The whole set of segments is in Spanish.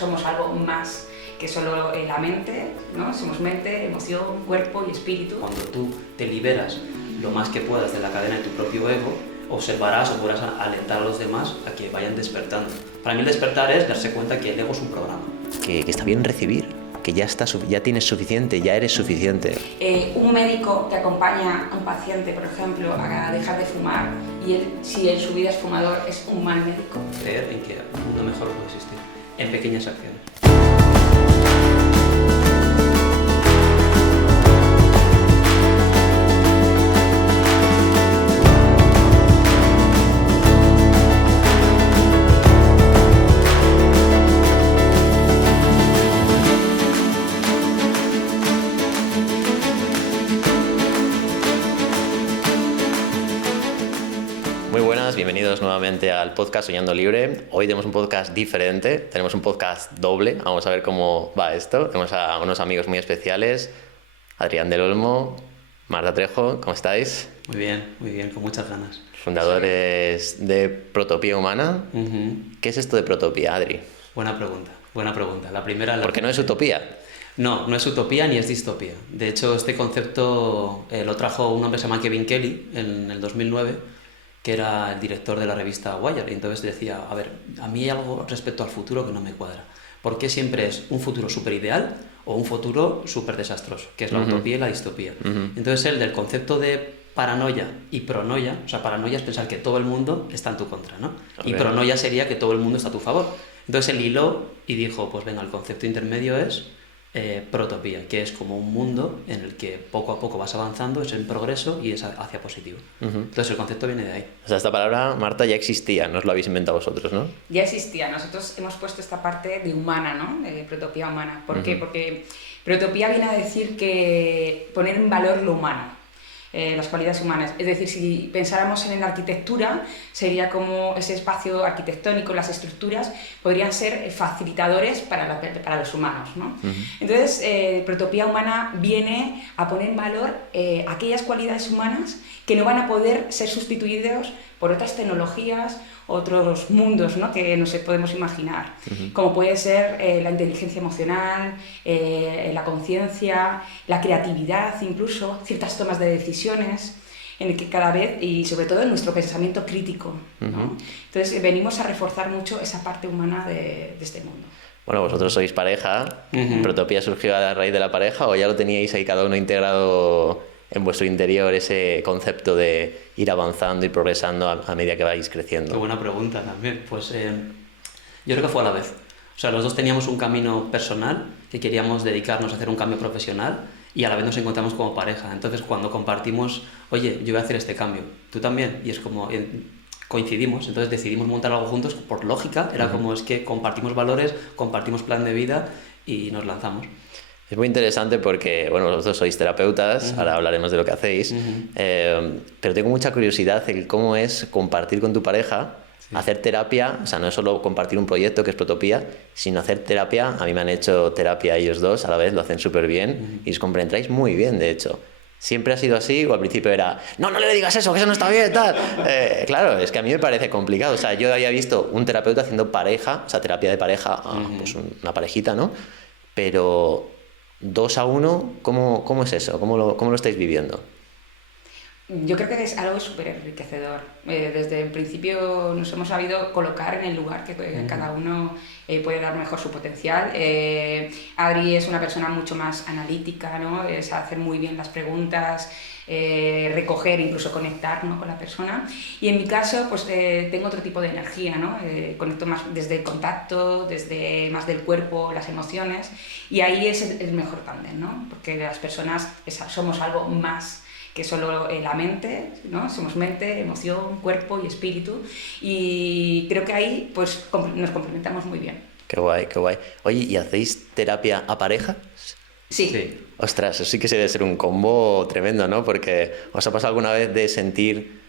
somos algo más que solo la mente, ¿no? Somos mente, emoción, cuerpo y espíritu. Cuando tú te liberas lo más que puedas de la cadena de tu propio ego, observarás o podrás alentar a los demás a que vayan despertando. Para mí el despertar es darse cuenta que el ego es un programa. Que está bien recibir, que ya tienes suficiente, ya eres suficiente. Un médico que acompaña a un paciente, por ejemplo, a dejar de fumar, y él, si en su vida es fumador, es un mal médico. Creer en que un mundo mejor puede existir, en pequeñas acciones. Bienvenidos nuevamente al podcast Soñando Libre. Hoy tenemos un podcast diferente, tenemos un podcast doble. Vamos a ver cómo va esto. Tenemos a unos amigos muy especiales, Adrián del Olmo, Marta Trejo, ¿cómo estáis? Muy bien, con muchas ganas. Fundadores de Protopía Humana. ¿Qué es esto de Protopía, Adri? Buena pregunta. La primera... ¿Por qué no es utopía? No es utopía ni es distopía. De hecho, este concepto lo trajo un hombre que se llama Kevin Kelly en el 2009, que era el director de la revista Wired, y entonces decía, a ver, a mí hay algo respecto al futuro que no me cuadra. ¿Por qué siempre es un futuro súper ideal o un futuro súper desastroso? Que es la utopía y la distopía. Entonces él, del concepto de paranoia y pronoia, o sea, paranoia es pensar que todo el mundo está en tu contra, ¿no? Y pronoia sería que todo el mundo está a tu favor. Entonces él hiló y dijo, pues venga, el concepto intermedio es protopía, que es como un mundo en el que poco a poco vas avanzando, es en progreso y es hacia positivo. Entonces el concepto viene de ahí. O sea, esta palabra, Marta, ya existía, no os lo habéis inventado vosotros, ¿no? Ya existía. Nosotros hemos puesto esta parte de humana, ¿no? De protopía humana. ¿Por qué? Porque protopía viene a decir que poner en valor lo humano. Las cualidades humanas. Es decir, si pensáramos en la arquitectura, sería como ese espacio arquitectónico, las estructuras podrían ser facilitadores para los humanos, ¿no? Entonces, Protopía Humana viene a poner en valor aquellas cualidades humanas que no van a poder ser sustituidos por otras tecnologías, otros mundos, ¿no? Que no se podemos imaginar, como puede ser la inteligencia emocional, la conciencia, la creatividad, incluso ciertas tomas de decisiones, en el que cada vez, y sobre todo en nuestro pensamiento crítico, ¿no? Entonces venimos a reforzar mucho esa parte humana de este mundo. Bueno, vosotros sois pareja. ¿Protopía surgió a raíz de la pareja o ya lo teníais ahí cada uno integrado en vuestro interior, ese concepto de ir avanzando y progresando a medida que vais creciendo? Qué buena pregunta también. Pues yo creo que fue a la vez. O sea, los dos teníamos un camino personal que queríamos dedicarnos a hacer un cambio profesional y a la vez nos encontramos como pareja. Entonces, cuando compartimos, oye, yo voy a hacer este cambio, tú también, y es como coincidimos, entonces decidimos montar algo juntos por lógica, era como es que compartimos valores, compartimos plan de vida y nos lanzamos. Es muy interesante porque, bueno, vosotros sois terapeutas, ahora hablaremos de lo que hacéis, pero tengo mucha curiosidad en cómo es compartir con tu pareja, hacer terapia, o sea, no es solo compartir un proyecto que es Protopía, sino hacer terapia. A mí me han hecho terapia ellos dos a la vez, lo hacen súper bien y os comprenderáis muy bien, de hecho. ¿Siempre ha sido así o al principio era no le digas eso, que eso no está bien, tal? Claro, es que a mí me parece complicado. O sea, yo había visto un terapeuta haciendo pareja, o sea, terapia de pareja, pues una parejita, ¿no? Pero 2 a 1, ¿cómo es eso? ¿Cómo lo estáis viviendo? Yo creo que es algo súper enriquecedor. Desde el principio nos hemos sabido colocar en el lugar que cada uno puede dar mejor su potencial. Adri es una persona mucho más analítica, ¿no? Es hacer muy bien las preguntas, recoger, incluso conectar, ¿no? Con la persona. Y en mi caso, pues tengo otro tipo de energía, ¿no? Conecto más desde el contacto, desde más del cuerpo, las emociones, y ahí es el mejor tándem, ¿no? Porque las personas somos algo más que solo la mente, ¿no? Somos mente, emoción, cuerpo y espíritu, y creo que ahí pues nos complementamos muy bien. Qué guay, qué guay. Oye, ¿y hacéis terapia a pareja? Sí. Ostras, eso sí que debe ser un combo tremendo, ¿no? Porque ¿os ha pasado alguna vez de sentir...?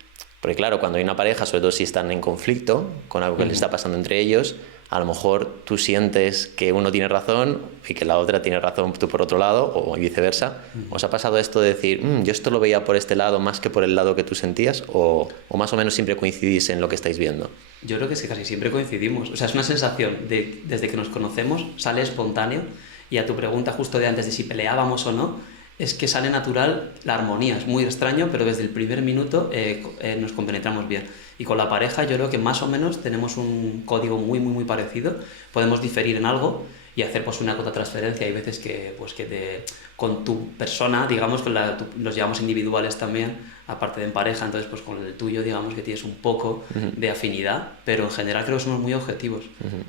Porque claro, cuando hay una pareja, sobre todo si están en conflicto con algo que les está pasando entre ellos, a lo mejor tú sientes que uno tiene razón y que la otra tiene razón tú por otro lado, o viceversa. ¿Os ha pasado esto de decir, yo esto lo veía por este lado más que por el lado que tú sentías, o más o menos siempre coincidís en lo que estáis viendo? Yo creo que es que casi siempre coincidimos. O sea, es una sensación de, desde que nos conocemos, sale espontáneo, y a tu pregunta justo de antes de si peleábamos o no, es que sale natural la armonía. Es muy extraño, pero desde el primer minuto nos compenetramos bien. Y con la pareja yo creo que más o menos tenemos un código muy, muy, muy parecido. Podemos diferir en algo y hacer pues una transferencia. Hay veces que, pues, con tu persona, digamos, los llevamos individuales también, aparte de en pareja, entonces pues con el tuyo, digamos que tienes un poco de afinidad, pero en general creo que somos muy objetivos.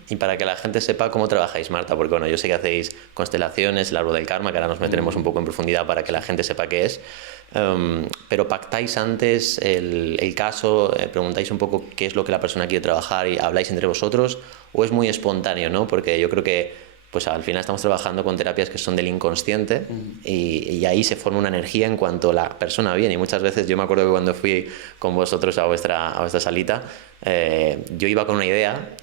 Y para que la gente sepa cómo trabajáis, Marta, porque bueno, yo sé que hacéis constelaciones, el árbol del karma, que ahora nos meteremos un poco en profundidad para que la gente sepa qué es, pero pactáis antes el caso, preguntáis un poco qué es lo que la persona quiere trabajar y habláis entre vosotros, o es muy espontáneo, ¿no? Porque yo creo que pues al final estamos trabajando con terapias que son del inconsciente y ahí se forma una energía en cuanto la persona viene. Y muchas veces yo me acuerdo que cuando fui con vosotros a vuestra salita, yo iba con una idea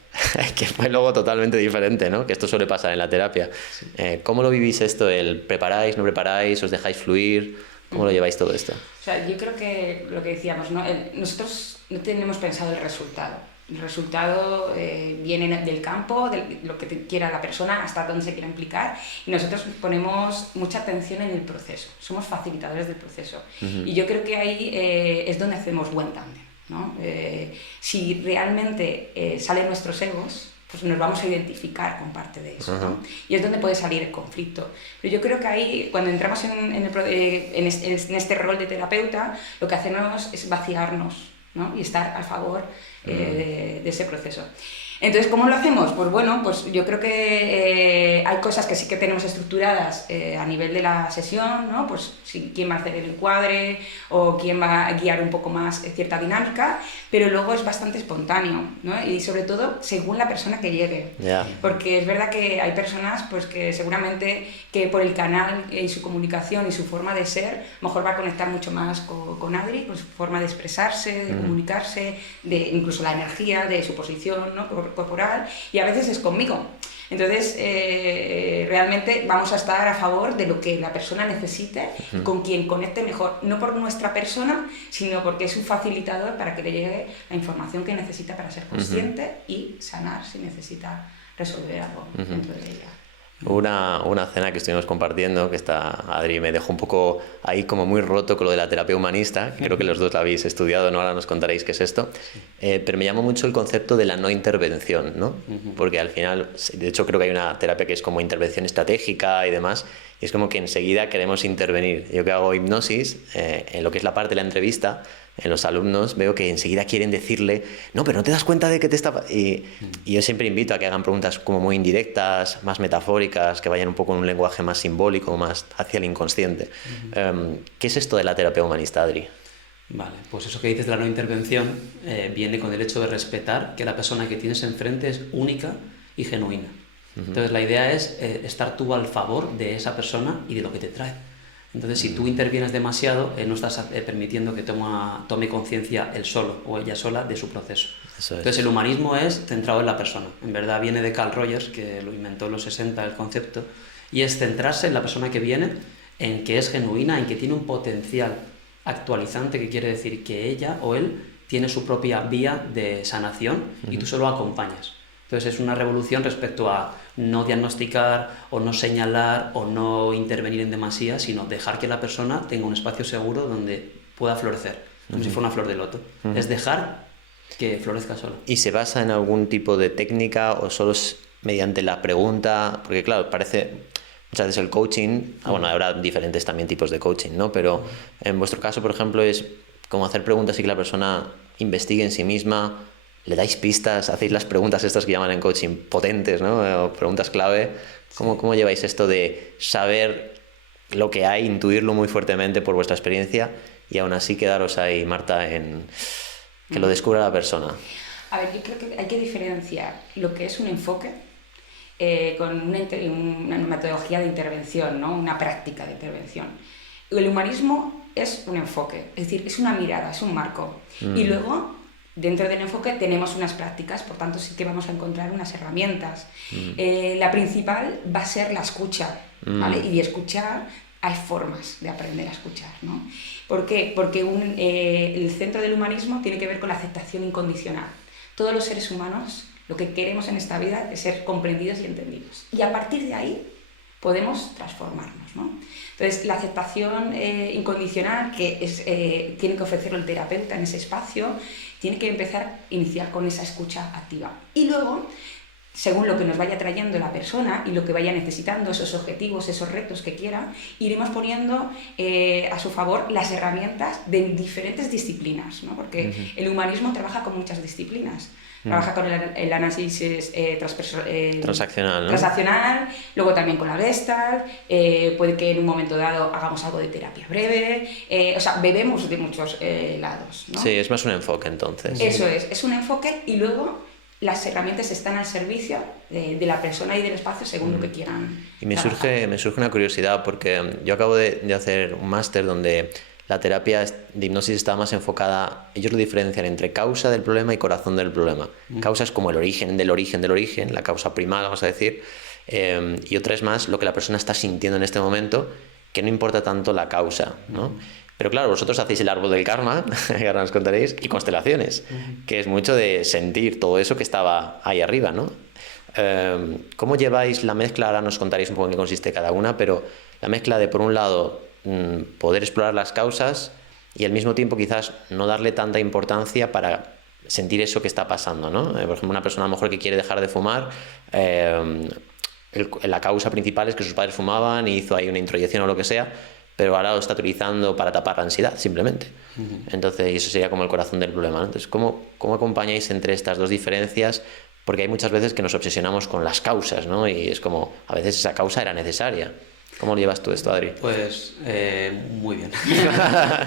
que fue luego totalmente diferente, ¿no? Que esto suele pasar en la terapia. Sí. ¿Cómo lo vivís esto? ¿Preparáis, no preparáis? ¿Os dejáis fluir? ¿Cómo lo lleváis todo esto? O sea, yo creo que lo que decíamos, ¿no? Nosotros no tenemos pensado el resultado. El resultado viene del campo, de lo que quiera la persona, hasta dónde se quiera implicar, y nosotros ponemos mucha atención en el proceso, somos facilitadores del proceso. Y yo creo que ahí es donde hacemos buen tándem, ¿no? Si realmente salen nuestros egos, pues nos vamos a identificar con parte de eso, ¿no? Y es donde puede salir el conflicto. Pero yo creo que ahí, cuando entramos en este rol de terapeuta, lo que hacemos es vaciarnos, ¿no? Y estar a favor de ese proceso. Entonces, ¿cómo lo hacemos? Pues bueno, pues yo creo que hay cosas que sí que tenemos estructuradas a nivel de la sesión, ¿no? Pues quién va a hacer el encuadre o quién va a guiar un poco más cierta dinámica, pero luego es bastante espontáneo, ¿no? Y sobre todo según la persona que llegue. Yeah. Porque es verdad que hay personas pues, que seguramente que por el canal y su comunicación y su forma de ser, mejor va a conectar mucho más con Adri, con su forma de expresarse, de comunicarse, de incluso la energía de su posición, ¿no? Corporal, y a veces es conmigo. Entonces, realmente vamos a estar a favor de lo que la persona necesite, con quien conecte mejor, no por nuestra persona, sino porque es un facilitador para que le llegue la información que necesita para ser consciente y sanar si necesita resolver algo dentro de ella. Una cena que estuvimos compartiendo, que Adri me dejó un poco ahí como muy roto con lo de la terapia humanista, que creo que los dos la habéis estudiado, ¿no? Ahora nos contaréis qué es esto, pero me llamó mucho el concepto de la no intervención, ¿no? Porque al final, de hecho creo que hay una terapia que es como intervención estratégica y demás, y es como que enseguida queremos intervenir. Yo que hago hipnosis, en lo que es la parte de la entrevista, en los alumnos veo que enseguida quieren decirle, no, pero no te das cuenta de que te está... Y yo siempre invito a que hagan preguntas como muy indirectas, más metafóricas, que vayan un poco en un lenguaje más simbólico, más hacia el inconsciente. ¿Qué es esto de la terapia humanista, Adri? Vale, pues eso que dices de la no intervención viene con el hecho de respetar que la persona que tienes enfrente es única y genuina. Entonces la idea es estar tú al favor de esa persona y de lo que te trae. Entonces, si tú intervienes demasiado, no estás permitiendo que tome conciencia él solo o ella sola de su proceso. Entonces, el humanismo es centrado en la persona. En verdad viene de Carl Rogers, que lo inventó en los 60, el concepto, y es centrarse en la persona que viene, en que es genuina, en que tiene un potencial actualizante, que quiere decir que ella o él tiene su propia vía de sanación y tú solo acompañas. Entonces es una revolución respecto a no diagnosticar o no señalar o no intervenir en demasía, sino dejar que la persona tenga un espacio seguro donde pueda florecer, como si fuera una flor de loto. Es dejar que florezca sola. ¿Y se basa en algún tipo de técnica o solo es mediante la pregunta? Porque claro, parece... Muchas veces el coaching, bueno, habrá diferentes también tipos de coaching, ¿no? Pero en vuestro caso, por ejemplo, es como hacer preguntas y que la persona investigue en sí misma. ¿Le dais pistas? ¿Hacéis las preguntas estas que llaman en coaching potentes, ¿no? O preguntas clave. ¿Cómo lleváis esto de saber lo que hay, intuirlo muy fuertemente por vuestra experiencia y aún así quedaros ahí, Marta, en que lo descubra la persona? A ver, yo creo que hay que diferenciar lo que es un enfoque con una metodología de intervención, ¿no? Una práctica de intervención. El humanismo es un enfoque, es decir, es una mirada, es un marco. Y luego dentro del enfoque tenemos unas prácticas, por tanto sí que vamos a encontrar unas herramientas. La principal va a ser la escucha, ¿vale? Y de escuchar hay formas de aprender a escuchar, ¿no? ¿Por qué? Porque el centro del humanismo tiene que ver con la aceptación incondicional. Todos los seres humanos lo que queremos en esta vida es ser comprendidos y entendidos. Y a partir de ahí podemos transformarnos, ¿no? Entonces, la aceptación incondicional que tiene que ofrecerlo el terapeuta en ese espacio, tiene que empezar a iniciar con esa escucha activa. Y luego, según lo que nos vaya trayendo la persona y lo que vaya necesitando, esos objetivos, esos retos que quiera, iremos poniendo a su favor las herramientas de diferentes disciplinas, ¿no? Porque el humanismo trabaja con muchas disciplinas. Trabaja con el análisis transaccional, ¿no? Transaccional, luego también con la Gestalt, puede que en un momento dado hagamos algo de terapia breve, o sea, bebemos de muchos lados, ¿no? Sí, es más un enfoque entonces. Eso es un enfoque y luego las herramientas están al servicio de la persona y del espacio según lo que quieran. Y me surge una curiosidad porque yo acabo de hacer un máster donde la terapia de hipnosis está más enfocada, ellos lo diferencian entre causa del problema y corazón del problema. Causa es como el origen del origen del origen, la causa primal, vamos a decir, y otra es más lo que la persona está sintiendo en este momento, que no importa tanto la causa, ¿no? Pero claro, vosotros hacéis el árbol del karma, que ahora nos contaréis, y constelaciones, que es mucho de sentir todo eso que estaba ahí arriba, ¿no? ¿Cómo lleváis la mezcla? Ahora nos contaréis un poco en qué consiste cada una, pero la mezcla de, por un lado, poder explorar las causas y al mismo tiempo quizás no darle tanta importancia para sentir eso que está pasando, ¿no? Por ejemplo, una persona a lo mejor que quiere dejar de fumar, la causa principal es que sus padres fumaban y hizo ahí una introyección o lo que sea, pero ahora lo está utilizando para tapar la ansiedad, simplemente. Entonces, eso sería como el corazón del problema, ¿no? Entonces, ¿cómo acompañáis entre estas dos diferencias? Porque hay muchas veces que nos obsesionamos con las causas, ¿no? Y es como, a veces esa causa era necesaria. ¿Cómo lo llevas tú esto, Adri? Pues muy bien.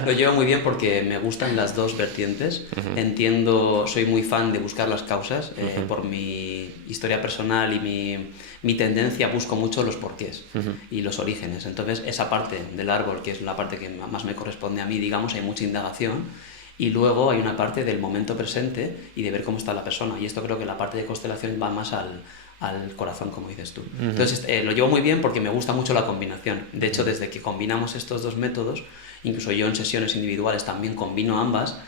Lo llevo muy bien porque me gustan las dos vertientes. Entiendo, soy muy fan de buscar las causas. Por mi historia personal y mi tendencia busco mucho los porqués y los orígenes. Entonces, esa parte del árbol, que es la parte que más me corresponde a mí, digamos, hay mucha indagación. Y luego hay una parte del momento presente y de ver cómo está la persona. Y esto creo que la parte de constelación va más al corazón, como dices tú. Entonces, lo llevo muy bien porque me gusta mucho la combinación. De hecho, desde que combinamos estos dos métodos, incluso yo en sesiones individuales también combino ambas,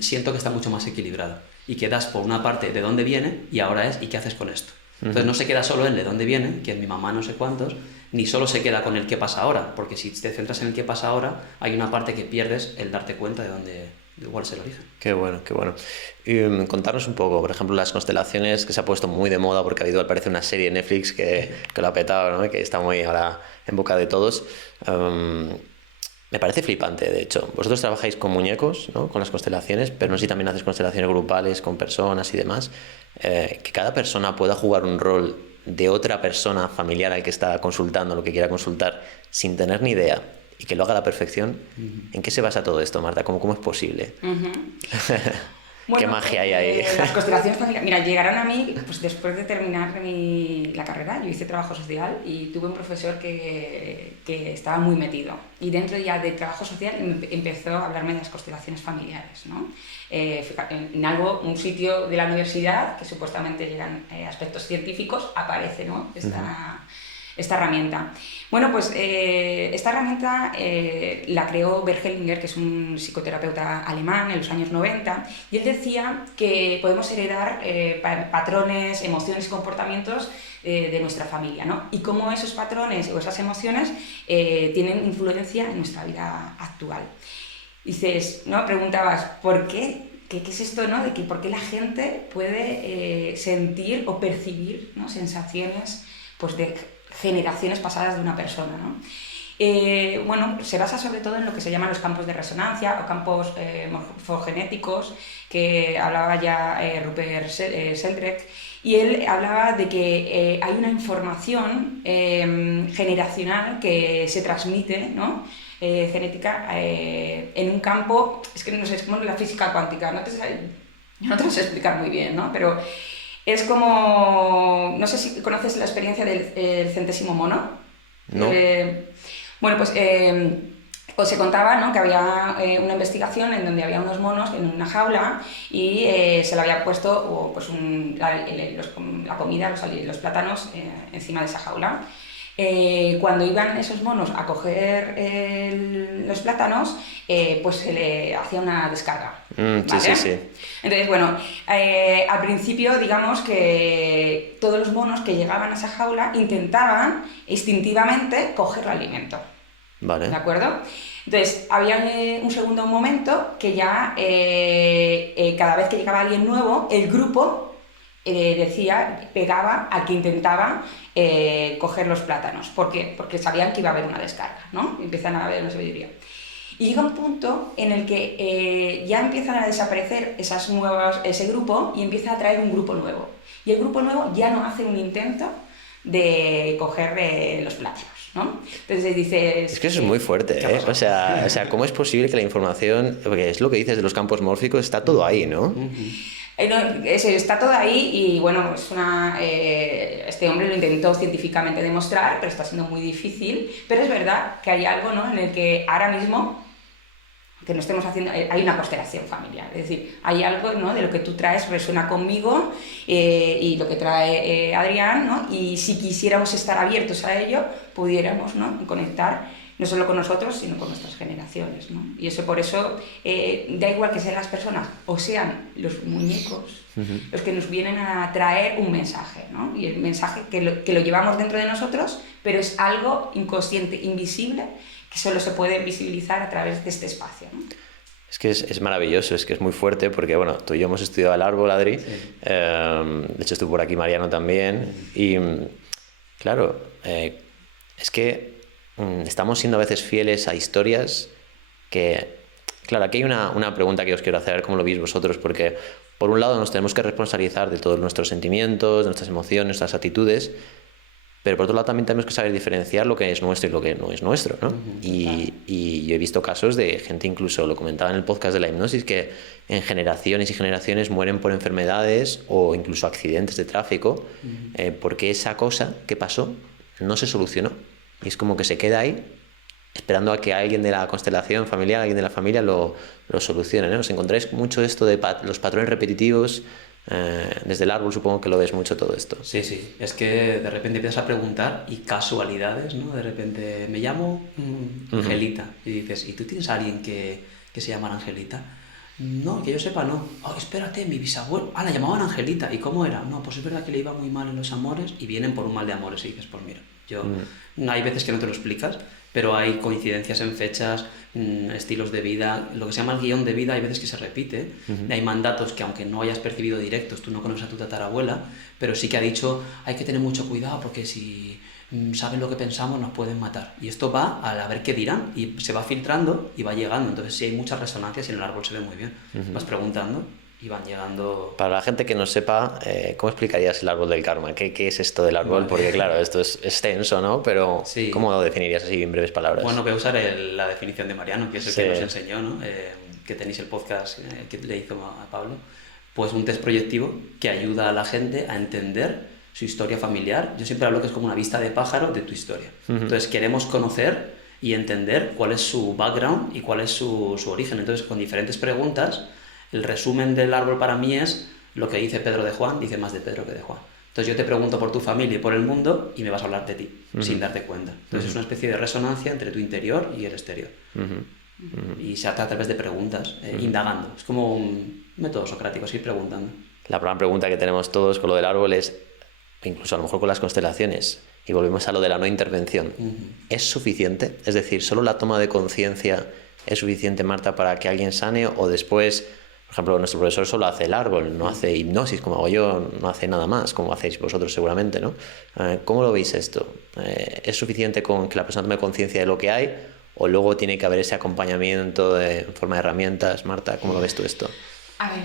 siento que está mucho más equilibrado. Y quedas por una parte de dónde viene y ahora es ¿y qué haces con esto? Entonces no se queda solo en de dónde viene, que es mi mamá no sé cuántos, ni solo se queda con el qué pasa ahora, porque si te centras en el qué pasa ahora, hay una parte que pierdes el darte cuenta de cuál es el origen. Qué bueno, qué bueno. Y contarnos un poco, por ejemplo, las constelaciones, que se ha puesto muy de moda porque ha habido, al parecer, una serie de Netflix que lo ha petado, ¿no? Que está muy ahora en boca de todos. Me parece flipante, de hecho. Vosotros trabajáis con muñecos, ¿no? Con las constelaciones, pero no sé si también haces constelaciones grupales con personas y demás. Que cada persona pueda jugar un rol de otra persona familiar al que está consultando, lo que quiera consultar, sin tener ni idea, y que lo haga a la perfección. ¿En qué se basa todo esto, Marta? ¿Cómo es posible? Bueno, ¿qué magia hay ahí? Las constelaciones familiares, mira, llegaron a mí pues, después de terminar la carrera. Yo hice trabajo social y tuve un profesor que estaba muy metido. Y dentro ya de trabajo social empezó a hablarme de las constelaciones familiares, ¿no? En un sitio de la universidad, que supuestamente llegan aspectos científicos, aparece, ¿no? Esta herramienta. Bueno, pues esta herramienta la creó Bert Hellinger, que es un psicoterapeuta alemán en los años 90, y él decía que podemos heredar patrones, emociones y comportamientos de nuestra familia, ¿no? Y cómo esos patrones o esas emociones tienen influencia en nuestra vida actual. Dices, ¿no? Preguntabas, ¿por qué? ¿Qué es esto, no? De que por qué la gente puede sentir o percibir, ¿no? Sensaciones pues, de generaciones pasadas de una persona, ¿no? Bueno, se basa sobre todo en lo que se llaman los campos de resonancia o campos morfogenéticos, que hablaba ya Rupert Sheldrake, y él hablaba de que hay una información generacional que se transmite, ¿no? Genética en un campo, es que no sé, es como la física cuántica, yo no te lo sé explicar muy bien, ¿no? Pero es como, no sé si conoces la experiencia del centésimo mono. No. Bueno, pues O se contaba, ¿no?, que había una investigación en donde había unos monos en una jaula y se le había puesto pues la comida, los plátanos encima de esa jaula. Cuando iban esos monos a coger los plátanos, pues se le hacía una descarga. ¿Vale? Sí. Entonces, bueno, al principio, digamos que todos los monos que llegaban a esa jaula intentaban instintivamente coger el alimento. Vale. ¿De acuerdo? Entonces, había un segundo momento que ya cada vez que llegaba alguien nuevo, el grupo pegaba al que intentaba coger los plátanos. ¿Por qué? Porque sabían que iba a haber una descarga, ¿no? Empiezan a haber una sabiduría. Y llega un punto en el que ya empiezan a desaparecer ese grupo y empieza a traer un grupo nuevo. Y el grupo nuevo ya no hace un intento de coger los plátanos, ¿no? Entonces dices... Es que eso es muy fuerte, ¿eh? O sea, ¿cómo es posible que la información, porque es lo que dices de los campos mórficos, está todo ahí, ¿no? Está todo ahí y bueno, este hombre lo intentó científicamente demostrar, pero está siendo muy difícil. Pero es verdad que hay algo, ¿no?, en el que ahora mismo, que no estemos haciendo, hay una constelación familiar. Es decir, hay algo, ¿no?, de lo que tú traes resuena conmigo y lo que trae Adrián, ¿no? Y si quisiéramos estar abiertos a ello, pudiéramos, ¿no?, conectar no solo con nosotros, sino con nuestras generaciones, ¿no? Y eso, por eso, da igual que sean las personas o sean los muñecos los que nos vienen a traer un mensaje, ¿no? Y el mensaje que lo llevamos dentro de nosotros, pero es algo inconsciente, invisible, que solo se puede visibilizar a través de este espacio, ¿no? Es que es maravilloso, es que es muy fuerte porque, bueno, tú y yo hemos estudiado el árbol, Adri. Sí. De hecho, estuvo por aquí Mariano también. Y, claro, es que estamos siendo a veces fieles a historias que... Claro, aquí hay una pregunta que os quiero hacer, cómo lo veis vosotros, porque por un lado nos tenemos que responsabilizar de todos nuestros sentimientos, nuestras emociones, nuestras actitudes, pero por otro lado también tenemos que saber diferenciar lo que es nuestro y lo que no es nuestro, ¿no? Y yo he visto casos de gente, incluso lo comentaba en el podcast de la hipnosis, que en generaciones y generaciones mueren por enfermedades o incluso accidentes de tráfico porque esa cosa que pasó no se solucionó. Y es como que se queda ahí esperando a que alguien de la constelación familiar, alguien de la familia lo solucione, ¿no? ¿Os encontráis mucho esto de los patrones repetitivos? Desde el árbol supongo que lo ves mucho todo esto. Sí, es que de repente empiezas a preguntar y casualidades, ¿no? De repente me llamo Angelita y dices, ¿y tú tienes a alguien que se llama Angelita? No, que yo sepa no. Oh, espérate, mi bisabuelo, la llamaban Angelita. ¿Y cómo era? No, pues es verdad que le iba muy mal en los amores y vienen por un mal de amores y dices, pues mira, hay veces que no te lo explicas, pero hay coincidencias en fechas, estilos de vida, lo que se llama el guión de vida, hay veces que se repite. Hay mandatos que aunque no hayas percibido directos, tú no conoces a tu tatarabuela, pero sí que ha dicho, hay que tener mucho cuidado porque si saben lo que pensamos nos pueden matar. Y esto va a ver qué dirán y se va filtrando y va llegando. Entonces sí hay muchas resonancias y en el árbol se ve muy bien. Vas preguntando y van llegando... Para la gente que no sepa, ¿cómo explicarías el árbol del karma? ¿Qué es esto del árbol? Porque claro, esto es extenso, ¿no? Pero sí. ¿Cómo lo definirías así en breves palabras? Bueno, voy a usar la definición de Mariano, que es el que nos enseñó, ¿no? Que tenéis el podcast que le hizo a Pablo. Pues un test proyectivo que ayuda a la gente a entender su historia familiar. Yo siempre hablo que es como una vista de pájaro de tu historia. Entonces queremos conocer y entender cuál es su background y cuál es su origen. Entonces con diferentes preguntas, el resumen del árbol para mí es lo que dice Pedro de Juan, dice más de Pedro que de Juan. Entonces yo te pregunto por tu familia y por el mundo y me vas a hablar de ti, sin darte cuenta. Entonces es una especie de resonancia entre tu interior y el exterior. Y se hace a través de preguntas, indagando. Es como un método socrático, ir preguntando. La primera pregunta que tenemos todos con lo del árbol es, incluso a lo mejor con las constelaciones, y volvemos a lo de la no intervención. ¿Es suficiente? Es decir, ¿solo la toma de conciencia es suficiente, Marta, para que alguien sane? O después, por ejemplo, nuestro profesor solo hace el árbol, no hace hipnosis como hago yo, no hace nada más, como hacéis vosotros seguramente, ¿no? ¿Cómo lo veis esto? ¿Es suficiente con que la persona tome conciencia de lo que hay? ¿O luego tiene que haber ese acompañamiento en forma de herramientas? Marta, ¿cómo lo ves tú esto? A ver,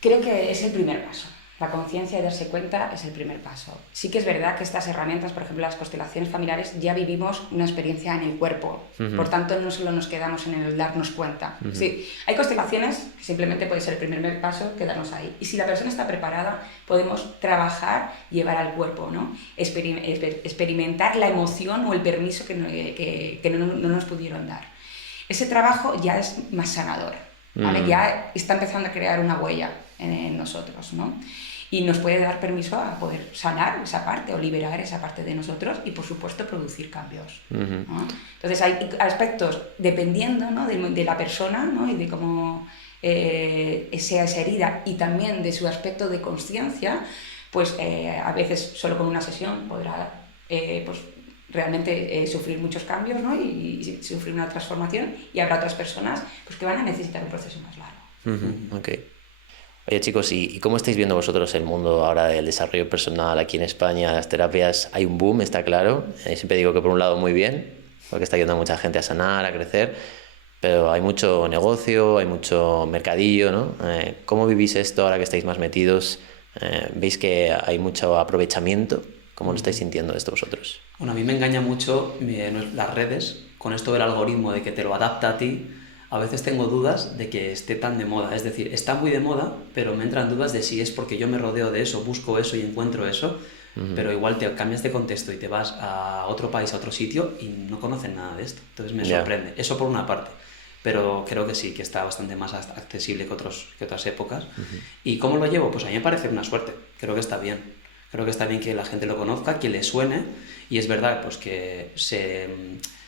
creo que es el primer paso. La conciencia y darse cuenta es el primer paso. Sí que es verdad que estas herramientas, por ejemplo, las constelaciones familiares, ya vivimos una experiencia en el cuerpo. Por tanto, no solo nos quedamos en el darnos cuenta. Sí, hay constelaciones que simplemente puede ser el primer paso, quedarnos ahí. Y si la persona está preparada, podemos trabajar, llevar al cuerpo, ¿no? Experimentar la emoción o el permiso que no nos pudieron dar. Ese trabajo ya es más sanador, ¿vale? Ya está empezando a crear una huella en nosotros, ¿no? Y nos puede dar permiso a poder sanar esa parte o liberar esa parte de nosotros y, por supuesto, producir cambios, ¿no? Entonces, hay aspectos, dependiendo, ¿no?, de la persona, ¿no?, y de cómo sea esa herida y también de su aspecto de consciencia, pues a veces solo con una sesión podrá pues, realmente sufrir muchos cambios, ¿no?, y sufrir una transformación, y habrá otras personas pues, que van a necesitar un proceso más largo. Ok. Oye, chicos, ¿y cómo estáis viendo vosotros el mundo ahora del desarrollo personal aquí en España? Las terapias, hay un boom, está claro. Siempre digo que por un lado muy bien, porque está ayudando a mucha gente a sanar, a crecer, pero hay mucho negocio, hay mucho mercadillo, ¿no? ¿Cómo vivís esto ahora que estáis más metidos? ¿Veis que hay mucho aprovechamiento? ¿Cómo lo estáis sintiendo esto vosotros? Bueno, a mí me engaña mucho las redes, con esto del algoritmo de que te lo adapta a ti. A veces tengo dudas de que esté tan de moda, es decir, está muy de moda, pero me entran dudas de si es porque yo me rodeo de eso, busco eso y encuentro eso, pero igual te cambias de contexto y te vas a otro país, a otro sitio y no conocen nada de esto, entonces me sorprende. Eso por una parte, pero creo que sí, que está bastante más accesible que otras épocas. ¿Y cómo lo llevo? Pues a mí me parece una suerte, creo que está bien. Creo que está bien que la gente lo conozca, que le suene, y es verdad pues que se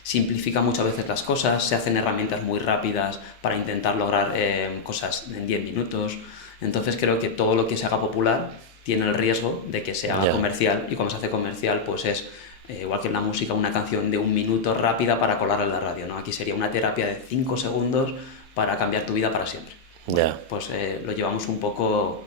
simplifica muchas veces las cosas, se hacen herramientas muy rápidas para intentar lograr cosas en 10 minutos. Entonces creo que todo lo que se haga popular tiene el riesgo de que se haga comercial, y cuando se hace comercial pues es igual que en la música, una canción de 1 minuto rápida para colarla en la radio, ¿no? Aquí sería una terapia de 5 segundos para cambiar tu vida para siempre. Bueno, pues lo llevamos un poco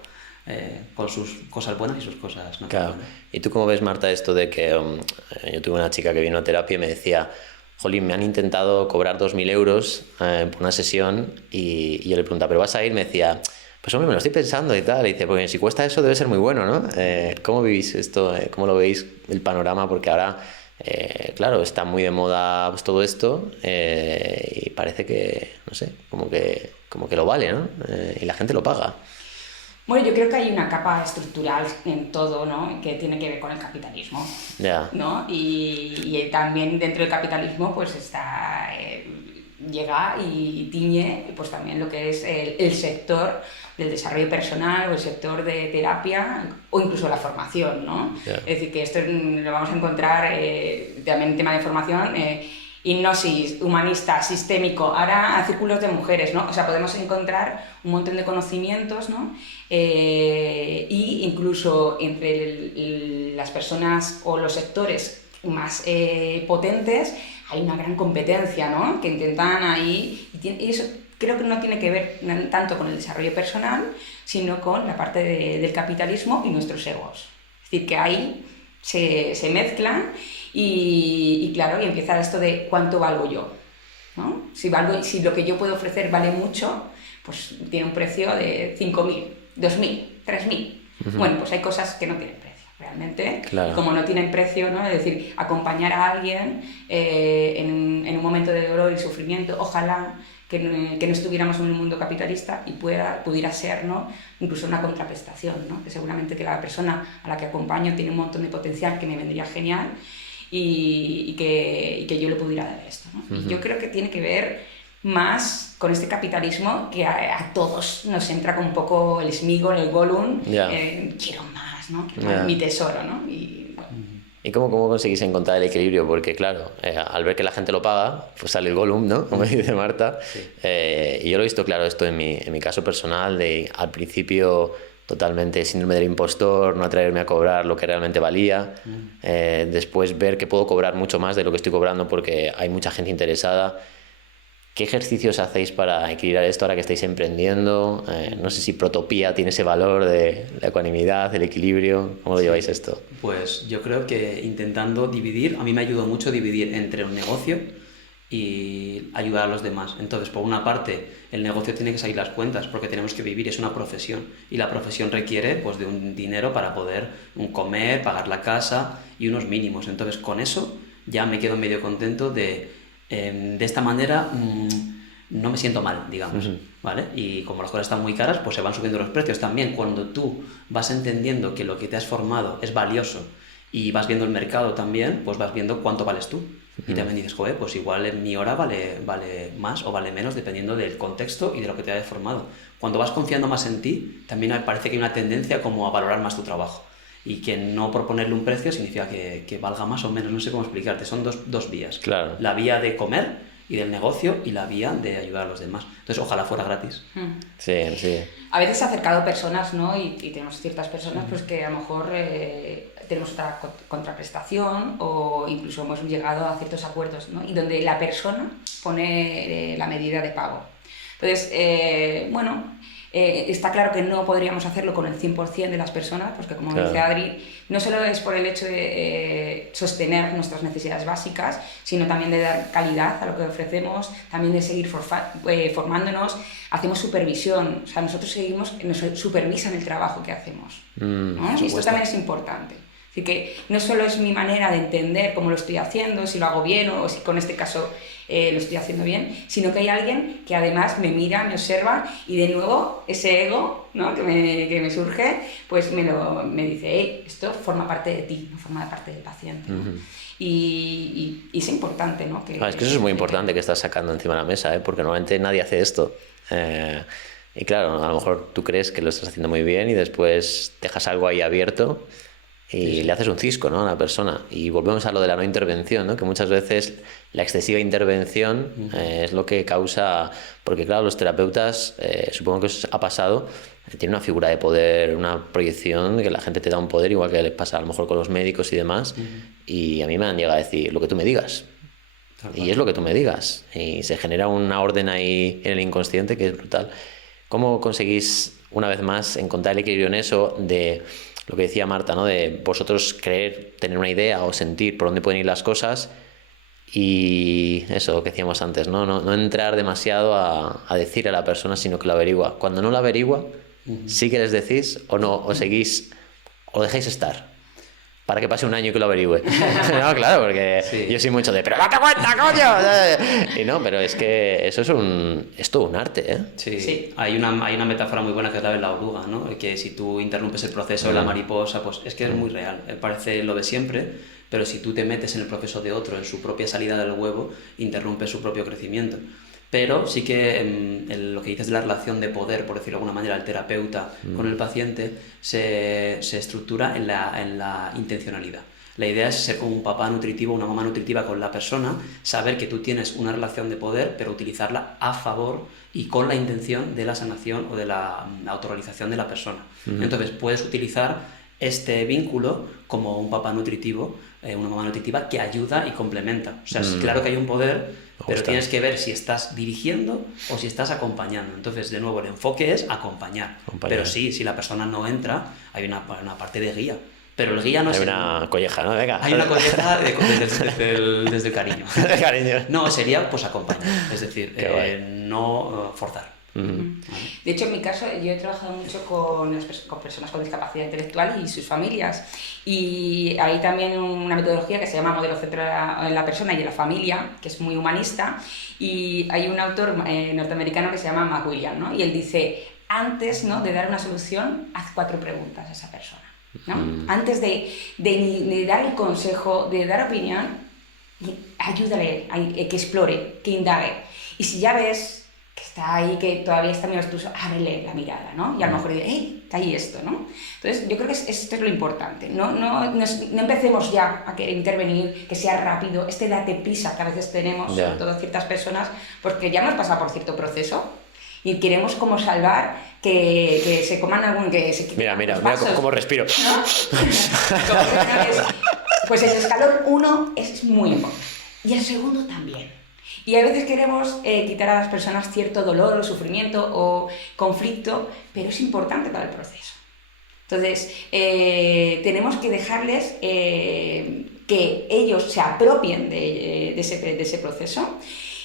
con sus cosas buenas y sus cosas no tan buenas. ¿Y tú cómo ves, Marta, esto de que yo tuve una chica que vino a terapia y me decía, jolín, me han intentado cobrar 2.000 euros por una sesión, y yo le preguntaba, ¿pero vas a ir? Me decía, pues hombre, me lo estoy pensando y tal. Y dice, porque si cuesta eso debe ser muy bueno, ¿no? ¿Cómo vivís esto? ¿Cómo lo veis el panorama? Porque ahora, claro, está muy de moda pues, todo esto y parece que, no sé, como que lo vale, ¿no? Y la gente lo paga. Bueno, yo creo que hay una capa estructural en todo, ¿no?, que tiene que ver con el capitalismo, ¿no? Y también dentro del capitalismo pues está, llega y tiñe pues también lo que es el sector del desarrollo personal o el sector de terapia o incluso la formación, ¿no? Es decir, que esto lo vamos a encontrar también en tema de formación, hipnosis, humanista, sistémico, ahora círculos de mujeres, ¿no? O sea, podemos encontrar un montón de conocimientos, ¿no? Y incluso entre las personas o los sectores más potentes hay una gran competencia, ¿no?, que intentan ahí, y eso creo que no tiene que ver tanto con el desarrollo personal, sino con la parte del capitalismo y nuestros egos. Es decir, que ahí se mezclan y claro, y empieza esto de cuánto valgo yo, ¿no? Si lo que yo puedo ofrecer vale mucho, pues tiene un precio de 5.000, 2.000, 3.000. Bueno, pues hay cosas que no tienen precio realmente, y como no tienen precio, ¿no?, es decir, acompañar a alguien en un momento de dolor y sufrimiento, ojalá que no estuviéramos en un mundo capitalista y pudiera ser, ¿no?, incluso una contraprestación, ¿no?, que seguramente que la persona a la que acompaño tiene un montón de potencial que me vendría genial y que yo le pudiera dar esto, ¿no? Y yo creo que tiene que ver más con este capitalismo que a todos nos entra con un poco el Smigol, el Gollum, quiero más, ¿no? Quiero más, mi tesoro, ¿no? ¿Y cómo conseguís encontrar el equilibrio? Porque claro, al ver que la gente lo paga, pues sale el Gollum, ¿no?, como dice Marta. Y yo lo he visto claro esto en mi caso personal, de al principio totalmente síndrome del impostor, no atreverme a cobrar lo que realmente valía, después ver que puedo cobrar mucho más de lo que estoy cobrando porque hay mucha gente interesada. ¿Qué ejercicios hacéis para equilibrar esto ahora que estáis emprendiendo? No sé si Protopía tiene ese valor de la ecuanimidad, el equilibrio. ¿Cómo lo lleváis esto? Pues yo creo que intentando dividir, a mí me ayudó mucho dividir entre un negocio y ayudar a los demás. Entonces, por una parte, el negocio tiene que salir las cuentas porque tenemos que vivir, es una profesión y la profesión requiere pues de un dinero para poder comer, pagar la casa y unos mínimos. Entonces, con eso ya me quedo medio contento de esta manera no me siento mal, digamos, ¿vale? Y como las cosas están muy caras, pues se van subiendo los precios también. Cuando tú vas entendiendo que lo que te has formado es valioso y vas viendo el mercado también, pues vas viendo cuánto vales tú. Y también dices, joder, pues igual en mi hora vale más o vale menos dependiendo del contexto y de lo que te hayas formado. Cuando vas confiando más en ti, también parece que hay una tendencia como a valorar más tu trabajo. Y que no proponerle un precio significa que valga más o menos, no sé cómo explicarte, son dos vías. Claro. La vía de comer y del negocio y la vía de ayudar a los demás. Entonces, ojalá fuera gratis. Sí, sí. A veces se ha acercado personas, ¿no? Y tenemos ciertas personas pues que a lo mejor tenemos otra contraprestación o incluso hemos llegado a ciertos acuerdos, ¿no? Y donde la persona pone la medida de pago. Entonces, está claro que no podríamos hacerlo con el 100% de las personas, porque como dice Adri, no solo es por el hecho de sostener nuestras necesidades básicas, sino también de dar calidad a lo que ofrecemos, también de seguir formándonos, hacemos supervisión, o sea, nosotros nos supervisan el trabajo que hacemos, ¿no? Y esto también es importante. Así que no solo es mi manera de entender cómo lo estoy haciendo, si lo hago bien o si con este caso lo estoy haciendo bien, sino que hay alguien que además me mira, me observa y de nuevo ese ego, ¿no? que me surge, pues me dice, hey, esto forma parte de ti, no forma parte del paciente, ¿no? Y es importante, ¿no? Es que eso es muy importante que estás sacando encima de la mesa, porque normalmente nadie hace esto. Y claro, a lo mejor tú crees que lo estás haciendo muy bien y después dejas algo ahí abierto y le haces un cisco, ¿no?, a la persona. Y volvemos a lo de la no intervención, ¿no? Que muchas veces la excesiva intervención es lo que causa... Porque claro, los terapeutas, supongo que os ha pasado, tienen una figura de poder, una proyección, que la gente te da un poder, igual que les pasa a lo mejor con los médicos y demás. Y a mí me han llegado a decir lo que tú me digas. Y es lo que tú me digas. Y se genera una orden ahí en el inconsciente que es brutal. ¿Cómo conseguís, una vez más, encontrar el equilibrio en eso de... Lo que decía Marta, ¿no? De vosotros creer, tener una idea o sentir por dónde pueden ir las cosas y eso, lo que decíamos antes, ¿no? No entrar demasiado a decir a la persona, sino que lo averigua. Cuando no lo averigua, sí que les decís o no, o seguís, o dejáis estar para que pase un año y que lo averigüe. No, claro, porque yo soy mucho de ¡pero date cuenta, coño! Y no, pero es que eso es todo un arte, ¿eh? Sí. Hay una metáfora muy buena que es la de la oruga, ¿no? Que si tú interrumpes el proceso de la mariposa, pues es que es muy real. Parece lo de siempre, pero si tú te metes en el proceso de otro, en su propia salida del huevo, interrumpes su propio crecimiento. Pero sí que lo que dices de la relación de poder, por decirlo de alguna manera, el terapeuta con el paciente, se estructura en la intencionalidad. La idea es ser como un papá nutritivo, una mamá nutritiva con la persona, saber que tú tienes una relación de poder, pero utilizarla a favor y con la intención de la sanación o de la autorrealización de la persona. Entonces puedes utilizar este vínculo como un papá nutritivo, una mamá nutritiva que ayuda y complementa. O sea, es claro que hay un poder, pero tienes que ver si estás dirigiendo o si estás acompañando. Entonces, de nuevo, el enfoque es acompañar. Pero sí, si la persona no entra, hay una parte de guía. Pero el guía no es... Hay una colleja, ¿no? Venga. Hay una colleja desde el cariño. De cariño. No, sería pues acompañar. Es decir, no forzar. De hecho, en mi caso, yo he trabajado mucho con personas con discapacidad intelectual y sus familias, y hay también una metodología que se llama modelo centrado en la persona y en la familia, que es muy humanista, y hay un autor norteamericano que se llama McWilliam, ¿no? Y él dice, antes, ¿no?, de dar una solución, haz 4 preguntas a esa persona, ¿no? Antes de dar el consejo, de dar opinión, ayúdale a que explore, que indague, y si ya ves que está ahí, que todavía está mirando tú, ábrele la mirada, ¿no? Y a lo mejor dice, ¡hey! Está ahí esto, ¿no? Entonces, yo creo que esto es lo importante. No empecemos ya a querer intervenir, que sea rápido, date prisa que a veces tenemos, sobre todo ciertas personas, porque ya hemos pasado por cierto proceso y queremos como salvar que se coman algún... Mira cómo respiro. ¿No? Pues el escalón 1 es muy importante. Y el segundo también. Y a veces queremos quitar a las personas cierto dolor o sufrimiento o conflicto, pero es importante para el proceso. Entonces, tenemos que dejarles que que ellos se apropien de ese proceso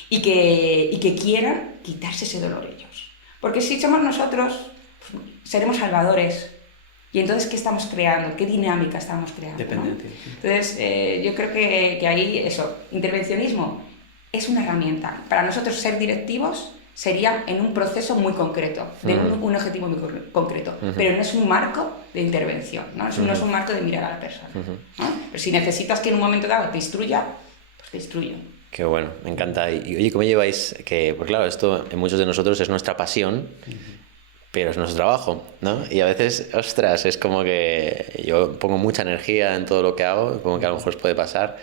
y que quieran quitarse ese dolor ellos. Porque si somos nosotros, pues, seremos salvadores. Y entonces, ¿qué estamos creando? ¿Qué dinámica estamos creando? Dependencia. ¿No? Entonces, yo creo que ahí, eso, intervencionismo es una herramienta. Para nosotros ser directivos sería en un proceso muy concreto, de un objetivo muy concreto, pero no es un marco de intervención, ¿no? No es un marco de mirar a la persona. ¿No? Pero si necesitas que en un momento dado te instruya, pues te instruyo. Qué bueno, me encanta. Y oye, ¿cómo lleváis? Pues claro, esto en muchos de nosotros es nuestra pasión, pero es nuestro trabajo, ¿no? Y a veces, ostras, es como que yo pongo mucha energía en todo lo que hago, como que a lo mejor os puede pasar.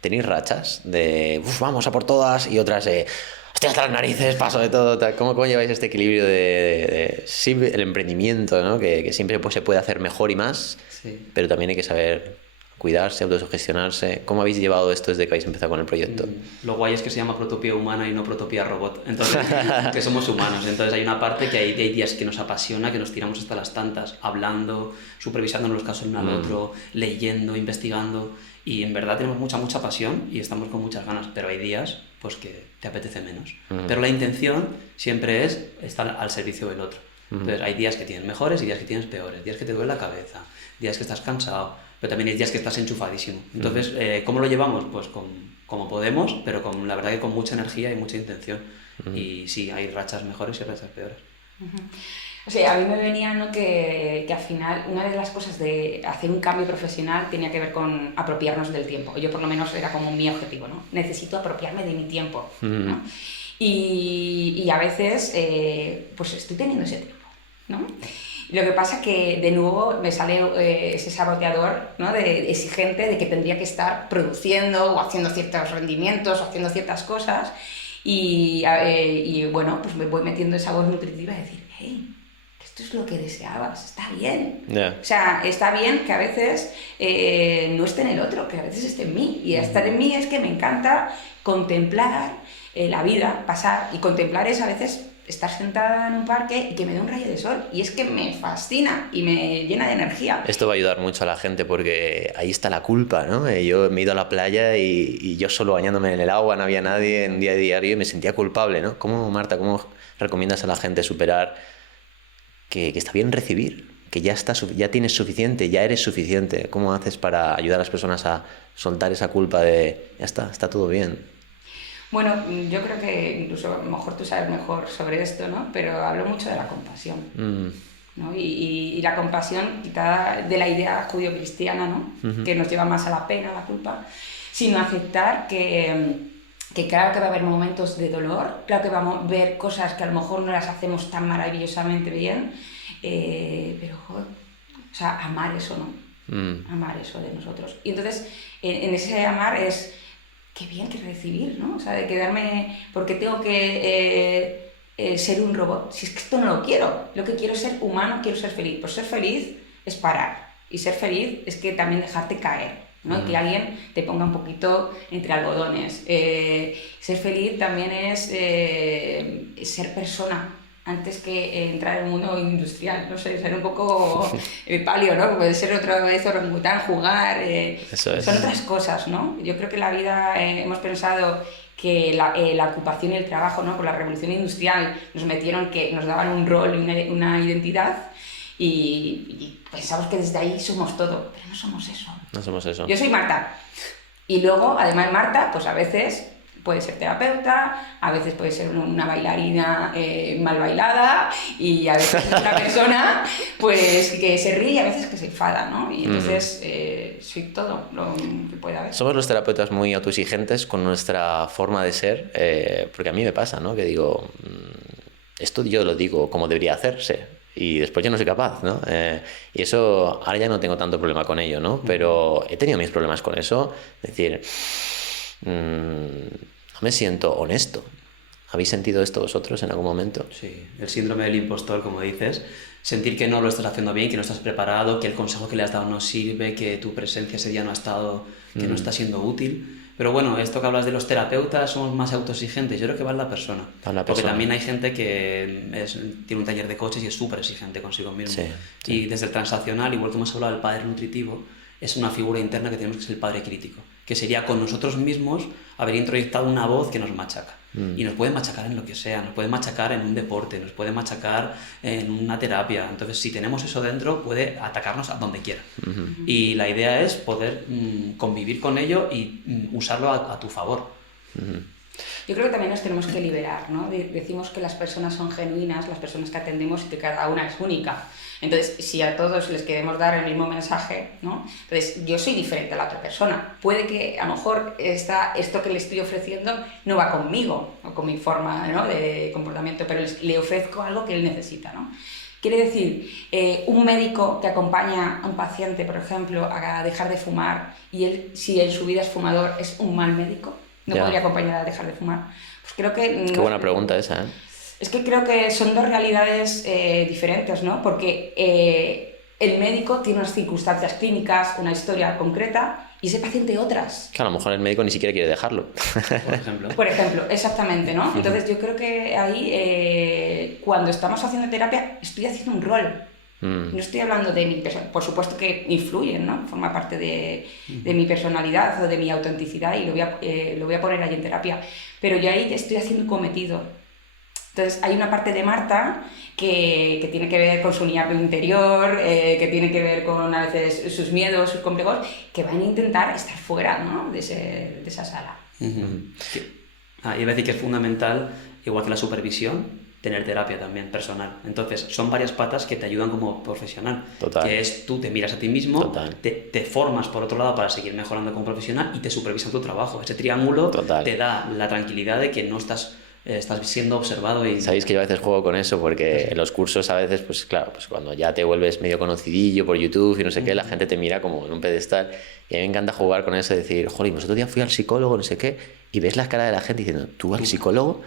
¿Tenéis rachas de vamos a por todas y otras de hostia, hasta las narices, paso de todo? Tal? ¿Cómo lleváis este equilibrio sí, el emprendimiento, ¿no? Que siempre pues, se puede hacer mejor y más, Sí. pero también hay que saber cuidarse, autosugestionarse? ¿Cómo habéis llevado esto desde que habéis empezado con el proyecto? Lo guay es que se llama Protopía Humana y no Protopía Robot. Entonces, que somos humanos. Entonces hay una parte que hay días que nos apasiona, que nos tiramos hasta las tantas, hablando, supervisando los casos el uno al otro, leyendo, investigando. Y en verdad tenemos mucha pasión y estamos con muchas ganas. Pero hay días pues que te apetece menos. Pero la intención siempre es estar al servicio del otro. Entonces hay días que tienes mejores y días que tienes peores. Días que te duele la cabeza, días que estás cansado, pero también hay días que estás enchufadísimo. Entonces, ¿cómo lo llevamos? Pues como podemos, pero la verdad que con mucha energía y mucha intención. Y sí, hay rachas mejores y rachas peores. O sea, a mí me venía, ¿no?, que al final una de las cosas de hacer un cambio profesional tenía que ver con apropiarnos del tiempo. Yo por lo menos era como mi objetivo, ¿no? Necesito apropiarme de mi tiempo, ¿no? Y a veces pues estoy teniendo ese tiempo, ¿no? Lo que pasa que de nuevo me sale ese saboteador, ¿no?, de exigente de que tendría que estar produciendo o haciendo ciertos rendimientos o haciendo ciertas cosas y bueno, pues me voy metiendo esa voz nutritiva de decir, hey, esto es lo que deseabas, está bien. Yeah. O sea, está bien que a veces no esté en el otro, que a veces esté en mí. Y estar en mí es que me encanta contemplar la vida, pasar, y contemplar es a veces estar sentada en un parque y que me dé un rayo de sol. Y es que me fascina y me llena de energía. Esto va a ayudar mucho a la gente porque ahí está la culpa, ¿no? Yo me he ido a la playa y yo solo bañándome en el agua, no había nadie en día diario y me sentía culpable, ¿no? Marta, cómo recomiendas a la gente superar que está bien recibir, que ya tienes suficiente, ya eres suficiente? ¿Cómo haces para ayudar a las personas a soltar esa culpa de ya está todo bien? Bueno, yo creo que incluso a lo mejor tú sabes mejor sobre esto, ¿no? Pero hablo mucho de la compasión, ¿no? Y la compasión quitada de la idea judío-cristiana, ¿no? Que nos lleva más a la pena, a la culpa, sino aceptar que claro que va a haber momentos de dolor, claro que vamos a ver cosas que a lo mejor no las hacemos tan maravillosamente bien, pero joder, o sea, amar eso, ¿no? Amar eso de nosotros. Y entonces, en ese amar es qué bien que recibir, ¿no? O sea, de quedarme, porque tengo que ser un robot, si es que esto no lo quiero, lo que quiero es ser humano, quiero ser feliz. Pues ser feliz es parar, y ser feliz es que también dejarte caer, ¿no? Y que alguien te ponga un poquito entre algodones. Ser feliz también es ser persona, antes que entrar en el mundo industrial, no sé, ser un poco palio, ¿no? Puede ser otra vez orangután, jugar, Eso es. son otras cosas, ¿no? Yo creo que la vida hemos pensado que la ocupación y el trabajo, ¿no?, por la revolución industrial nos metieron que nos daban un rol y una identidad y pensamos que desde ahí somos todo, pero no somos eso. No somos eso. Yo soy Marta y luego, además Marta, pues a veces puede ser terapeuta, a veces puede ser una bailarina mal bailada y a veces una persona pues que se ríe y a veces que se enfada, ¿no? Y entonces soy todo lo que pueda haber. Somos los terapeutas muy autoexigentes con nuestra forma de ser, porque a mí me pasa, ¿no? Que digo, esto yo lo digo como debería hacerse y después yo no soy capaz, ¿no? Y eso, ahora ya no tengo tanto problema con ello, ¿no? Pero he tenido mis problemas con eso, es decir, no me siento honesto. ¿Habéis sentido esto vosotros en algún momento? Sí, el síndrome del impostor, como dices, sentir que no lo estás haciendo bien, que no estás preparado, que el consejo que le has dado no sirve, que tu presencia ese día no ha estado, que no está siendo útil. Pero bueno, esto que hablas de los terapeutas, somos más autoexigentes, yo creo que va en la persona. Porque también hay gente que tiene un taller de coches y es súper exigente consigo mismo. Sí. Y desde el transaccional, igual que hemos hablado del padre nutritivo, es una figura interna que tenemos que es el padre crítico, que sería con nosotros mismos haber introyectado una voz que nos machaca. Y nos puede machacar en lo que sea, nos puede machacar en un deporte, nos puede machacar en una terapia. Entonces, si tenemos eso dentro, puede atacarnos a donde quiera. Y la idea es poder convivir con ello y usarlo a tu favor. Yo creo que también nos tenemos que liberar, ¿no? Decimos que las personas son genuinas, las personas que atendemos, y que cada una es única. Entonces, si a todos les queremos dar el mismo mensaje, ¿no? Entonces, yo soy diferente a la otra persona. Puede que a lo mejor esto que le estoy ofreciendo no va conmigo o con mi forma, ¿no?, de comportamiento, pero le ofrezco algo que él necesita, ¿no? Quiere decir, un médico que acompaña a un paciente, por ejemplo, a dejar de fumar, y él, si en su vida es fumador, ¿es un mal médico? ¿No podría acompañar a dejar de fumar? Pues creo que... Qué buena pregunta esa, ¿eh? Es que creo que son dos realidades diferentes, ¿no? Porque el médico tiene unas circunstancias clínicas, una historia concreta, y ese paciente otras. Que a lo mejor el médico ni siquiera quiere dejarlo. Por ejemplo. Por ejemplo, exactamente, ¿no? Entonces yo creo que ahí, cuando estamos haciendo terapia, estoy haciendo un rol. No estoy hablando de mi persona, por supuesto que influyen, ¿no? Forma parte de mi personalidad o de mi autenticidad, y lo voy a poner ahí en terapia. Pero yo ahí estoy haciendo un cometido. Entonces hay una parte de Marta que tiene que ver con su niño interior, que tiene que ver con a veces sus miedos, sus complejos, que van a intentar estar fuera, ¿no?, de esa sala. Iba a decir que es fundamental, igual que la supervisión, tener terapia también personal. Entonces, son varias patas que te ayudan como profesional. Total. Que es, tú te miras a ti mismo, Total. te formas por otro lado para seguir mejorando como profesional y te supervisan tu trabajo. Ese triángulo Total. te da la tranquilidad de que no estás siendo observado. Y Sabéis que yo a veces juego con eso porque en los cursos a veces, pues claro, pues cuando ya te vuelves medio conocidillo por YouTube y no sé qué, la gente te mira como en un pedestal, y a mí me encanta jugar con eso, decir, jolín, pues otro día fui al psicólogo, no sé qué, y ves la cara de la gente diciendo, ¿tú al psicólogo?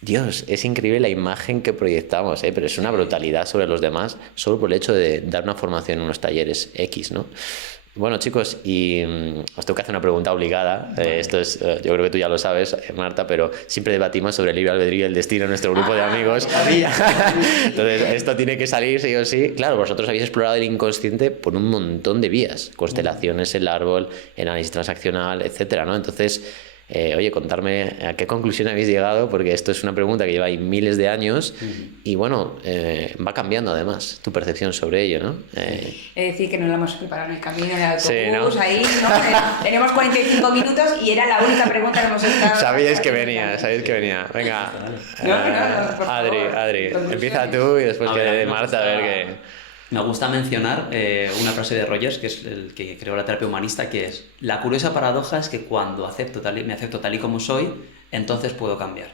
Dios, es increíble la imagen que proyectamos, pero es una brutalidad sobre los demás solo por el hecho de dar una formación en unos talleres X, ¿no? Bueno, chicos, y os tengo que hacer una pregunta obligada. Esto es, yo creo que tú ya lo sabes, Marta, pero siempre debatimos sobre el libre albedrío y el destino en nuestro grupo de amigos. Entonces, esto tiene que salir sí o sí. Claro, vosotros habéis explorado el inconsciente por un montón de vías. Constelaciones, el árbol, el análisis transaccional, etcétera, ¿no? Entonces, oye, contarme a qué conclusión habéis llegado, porque esto es una pregunta que lleva ahí miles de años y bueno, va cambiando además tu percepción sobre ello, ¿no? Es decir, que no lo hemos preparado en el camino, en el autobús, Sí, ¿no? ahí, ¿no? Tenemos 45 minutos y era la única pregunta que hemos estado... Sabíais que venía. Venga, No, por Adri, favor. empieza tú y después A que ver, de me Marta, a ver qué... Me gusta mencionar una frase de Rogers, que es el que creó la terapia humanista, que es: la curiosa paradoja es que cuando me acepto tal y como soy, entonces puedo cambiar.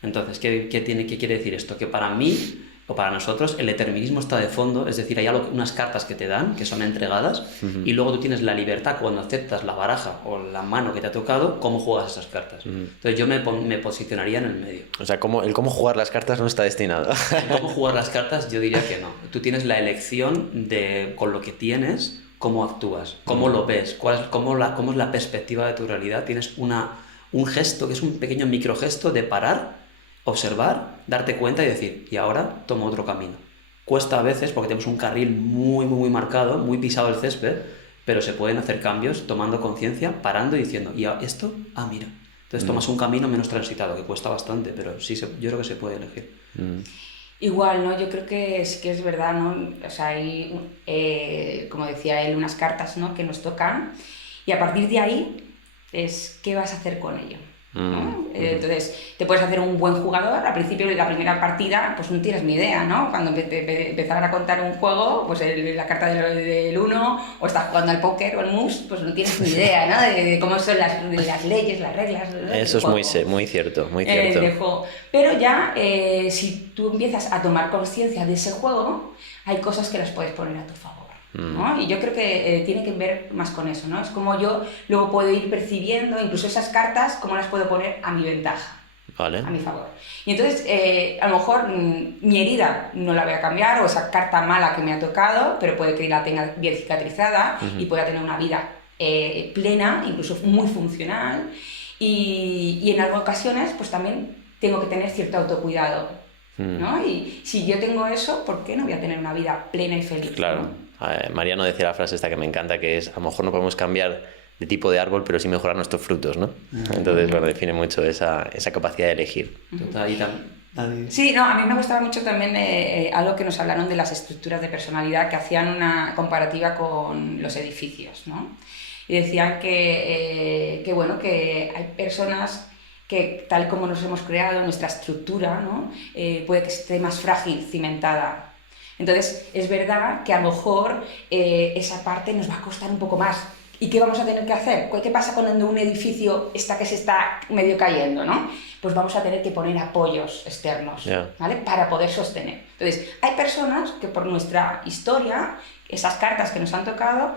Entonces, ¿qué quiere decir esto? Que para mí, o para nosotros, el determinismo está de fondo, es decir, hay unas cartas que te dan, que son entregadas, y luego tú tienes la libertad cuando aceptas la baraja o la mano que te ha tocado, cómo juegas esas cartas. Entonces yo me posicionaría en el medio. O sea, el cómo jugar las cartas no está destinado. Cómo jugar las cartas, yo diría que no. Tú tienes la elección de, con lo que tienes, cómo actúas, cómo lo ves, cómo es la perspectiva de tu realidad. Tienes un gesto, que es un pequeño microgesto de parar, observar, darte cuenta y decir, y ahora tomo otro camino. Cuesta a veces porque tenemos un carril muy, muy, muy marcado, muy pisado el césped, pero se pueden hacer cambios tomando conciencia, parando y diciendo, ¿y esto? Ah, mira. Entonces tomas un camino menos transitado, que cuesta bastante, pero sí, yo creo que se puede elegir. Igual, ¿no? Yo creo que sí que es verdad, ¿no? O sea, hay, como decía él, unas cartas, ¿no?, que nos tocan, y a partir de ahí es ¿qué vas a hacer con ello? ¿No? Entonces, te puedes hacer un buen jugador. Al principio de la primera partida, pues no tienes ni idea, ¿no? Cuando empezaran a contar un juego, pues la carta del 1, o estás jugando al póker o al mus, pues no tienes ni idea, ¿no? De cómo son las leyes, las reglas. Eso es muy cierto, muy cierto. Del juego. Pero ya, si tú empiezas a tomar conciencia de ese juego, hay cosas que las puedes poner a tu favor, ¿no? Y yo creo que tiene que ver más con eso, ¿no? Es como yo luego puedo ir percibiendo incluso esas cartas, cómo las puedo poner a mi ventaja, vale, a mi favor. Y entonces, a lo mejor mi herida no la voy a cambiar, o esa carta mala que me ha tocado, pero puede que la tenga bien cicatrizada y pueda tener una vida plena, incluso muy funcional. Y en algunas ocasiones, pues también tengo que tener cierto autocuidado, ¿no? Y si yo tengo eso, ¿por qué no voy a tener una vida plena y feliz? Claro. ¿no? Mariano decía la frase esta que me encanta, que es: a lo mejor no podemos cambiar de tipo de árbol, pero sí mejorar nuestros frutos, ¿no? Entonces, bueno, define mucho esa capacidad de elegir. Total, y Sí, no, a mí me gustaba mucho también algo que nos hablaron de las estructuras de personalidad, que hacían una comparativa con los edificios, ¿no? Y decían bueno, que hay personas que, tal como nos hemos creado, nuestra estructura, ¿no? Puede que esté más frágil, cimentada. Entonces, es verdad que a lo mejor esa parte nos va a costar un poco más. ¿Y qué vamos a tener que hacer? ¿Qué pasa cuando un edificio que se está medio cayendo, ¿no? Pues vamos a tener que poner apoyos externos, ¿vale? Para poder sostener. Entonces, hay personas que por nuestra historia, esas cartas que nos han tocado,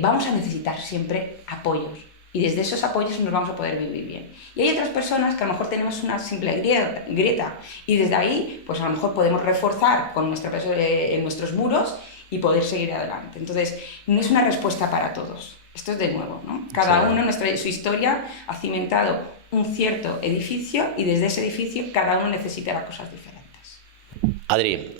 vamos a necesitar siempre apoyos. Y desde esos apoyos nos vamos a poder vivir bien. Y hay otras personas que a lo mejor tenemos una simple grieta y desde ahí, pues a lo mejor podemos reforzar con en nuestros muros y poder seguir adelante. Entonces, no es una respuesta para todos. Esto es de nuevo, ¿no? Cada uno en su historia ha cimentado un cierto edificio y desde ese edificio cada uno necesitará cosas diferentes. Adri,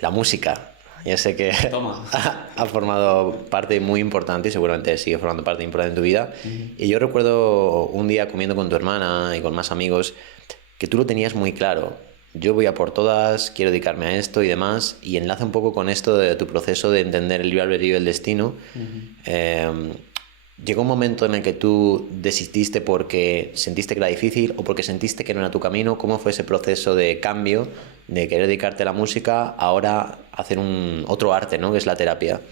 la música. Ya sé que ha formado parte muy importante y seguramente sigue formando parte importante en tu vida. Y yo recuerdo un día comiendo con tu hermana y con más amigos que tú lo tenías muy claro. Yo voy a por todas, quiero dedicarme a esto y demás, y enlaza un poco con esto de tu proceso de entender el libre albedrío y el destino. ¿Llegó un momento en el que tú desististe porque sentiste que era difícil o porque sentiste que no era tu camino? ¿Cómo fue ese proceso de cambio, de querer dedicarte a la música, ahora hacer otro arte, ¿no? Que es la terapia?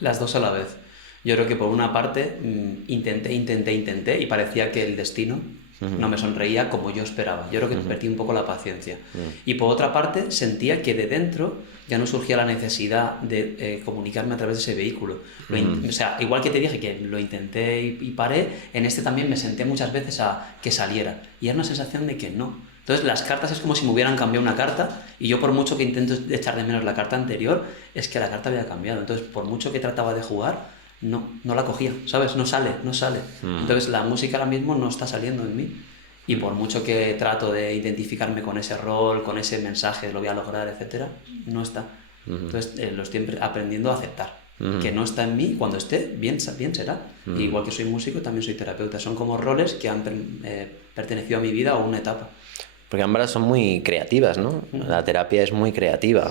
Las dos a la vez. Yo creo que por una parte intenté y parecía que el destino no me sonreía como yo esperaba. Yo creo que perdí un poco la paciencia. Y por otra parte sentía que de dentro ya no surgía la necesidad de comunicarme a través de ese vehículo. O sea, igual que te dije que lo intenté y paré, en este también me senté muchas veces a que saliera. Y era una sensación de que no. Entonces las cartas es como si me hubieran cambiado una carta y yo por mucho que intento echar de menos la carta anterior, es que la carta había cambiado. Entonces por mucho que trataba de jugar, no la cogía, ¿sabes? No sale. Entonces la música ahora mismo no está saliendo en mí. Y por mucho que trato de identificarme con ese rol, con ese mensaje, lo voy a lograr, etcétera, no está. Entonces lo estoy aprendiendo a aceptar. Que no está en mí, cuando esté, bien será. Y igual que soy músico, también soy terapeuta. Son como roles que han pertenecido a mi vida o una etapa. Porque ambas son muy creativas, ¿no? La terapia es muy creativa.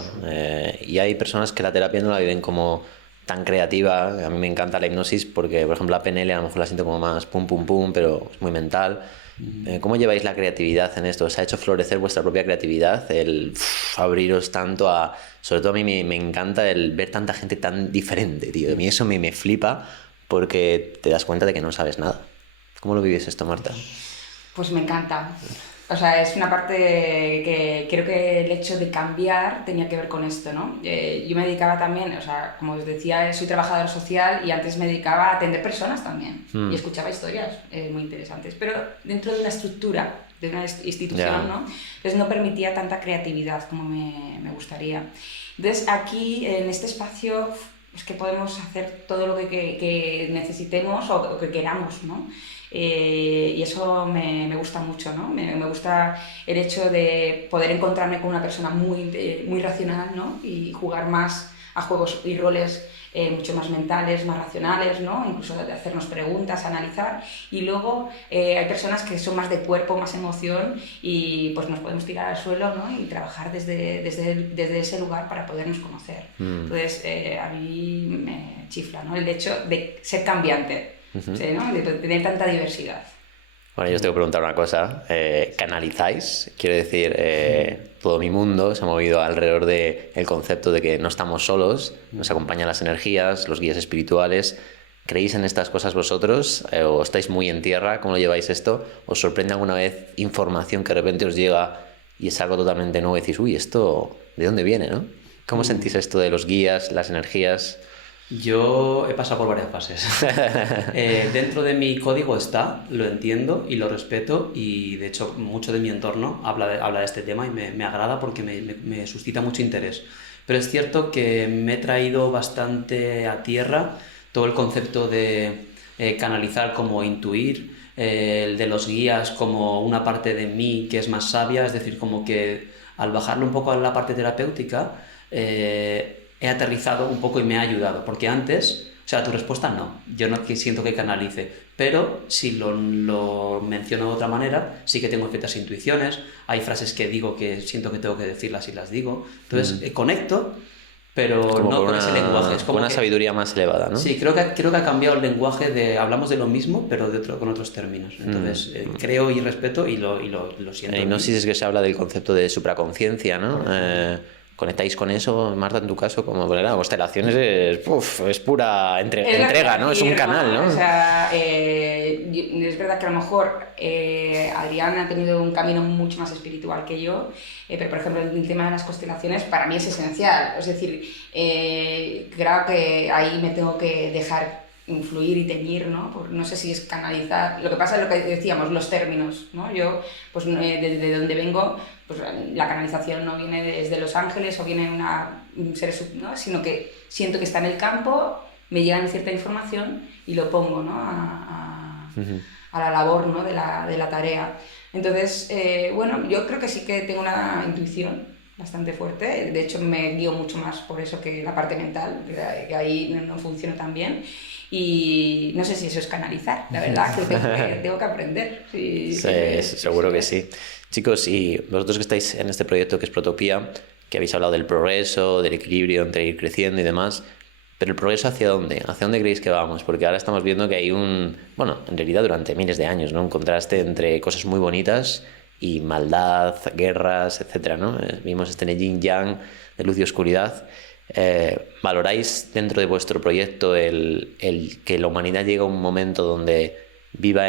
Y hay personas que la terapia no la viven como tan creativa. A mí me encanta la hipnosis porque, por ejemplo, la PNL a lo mejor la siento como más pum, pum, pum, pero es muy mental. ¿Cómo lleváis la creatividad en esto? ¿Os ha hecho florecer vuestra propia creatividad? El abriros tanto a... Sobre todo a mí me encanta el ver tanta gente tan diferente, tío. A mí eso me flipa porque te das cuenta de que no sabes nada. ¿Cómo lo vives esto, Marta? Pues me encanta. O sea, es una parte que creo que el hecho de cambiar tenía que ver con esto, ¿no? Yo me dedicaba también, o sea, como os decía, soy trabajadora social y antes me dedicaba a atender personas también y escuchaba historias muy interesantes, pero dentro de una estructura, de una institución, ¿no? Entonces no permitía tanta creatividad como me gustaría. Entonces aquí, en este espacio, es que podemos hacer todo lo que necesitemos o que queramos, ¿no? Y eso me gusta mucho, ¿no? Me gusta el hecho de poder encontrarme con una persona muy racional, ¿no? Y jugar más a juegos y roles mucho más mentales, más racionales, ¿no? Incluso de hacernos preguntas, analizar. Y luego hay personas que son más de cuerpo, más emoción y pues nos podemos tirar al suelo, ¿no? Y trabajar desde ese lugar para podernos conocer. Entonces a mí me chifla, ¿no? El hecho de ser cambiante. Sí, ¿no? De tener tanta diversidad. Bueno, yo os tengo que preguntar una cosa. ¿Canalizáis? Quiero decir, todo mi mundo se ha movido alrededor del concepto de que no estamos solos, nos acompañan las energías, los guías espirituales. ¿Creéis en estas cosas vosotros? ¿O estáis muy en tierra? ¿Cómo lo lleváis esto? ¿Os sorprende alguna vez información que de repente os llega y es algo totalmente nuevo y decís, uy, ¿esto de dónde viene, no? ¿Cómo sentís esto de los guías, las energías? Yo he pasado por varias fases. Dentro de mi código está, lo entiendo y lo respeto y de hecho mucho de mi entorno habla de este tema y me agrada porque me suscita mucho interés. Pero es cierto que me he traído bastante a tierra todo el concepto de canalizar como intuir, el de los guías como una parte de mí que es más sabia, es decir, como que al bajarlo un poco a la parte terapéutica, he aterrizado un poco y me ha ayudado, porque antes, o sea, tu respuesta no, yo no siento que canalice, pero si lo menciono de otra manera, sí que tengo ciertas intuiciones, hay frases que digo que siento que tengo que decirlas y las digo, entonces conecto, pero no con ese lenguaje. Es como una sabiduría más elevada, ¿no? Sí, creo que ha cambiado el lenguaje hablamos de lo mismo, pero con otros términos. Entonces, creo y respeto y lo siento. En Hipnosis es que se habla del concepto de supraconciencia, ¿no? ¿Conectáis con eso, Marta, en tu caso? Como, bueno, constelaciones es pura entrega, ¿no? Es un canal, ¿no? O sea, es verdad que a lo mejor Adrián ha tenido un camino mucho más espiritual que yo, pero por ejemplo el tema de las constelaciones para mí es esencial. Es decir, creo que ahí me tengo que dejar influir y teñir, ¿no? No sé si es canalizar. Lo que pasa es lo que decíamos, los términos, ¿no? Yo, pues desde donde vengo, pues la canalización no viene desde Los Ángeles o viene un ser, ¿no? Sino que siento que está en el campo, me llega cierta información y lo pongo, ¿no? A la labor, ¿no? de la tarea. Entonces, bueno, yo creo que sí que tengo una intuición bastante fuerte. De hecho, me guío mucho más por eso que la parte mental, que ahí no funciona tan bien. Y no sé si eso es canalizar, la verdad, que tengo que aprender. Sí, seguro que sí. Chicos, y vosotros que estáis en este proyecto que es Protopía, que habéis hablado del progreso, del equilibrio entre ir creciendo y demás, pero ¿el progreso hacia dónde? ¿Hacia dónde creéis que vamos? Porque ahora estamos viendo que hay en realidad durante miles de años, ¿no? Un contraste entre cosas muy bonitas y maldad, guerras, etcétera, ¿no? Vimos este yin-yang de luz y oscuridad. ¿Valoráis dentro de vuestro proyecto el que la humanidad llegue a un momento donde viva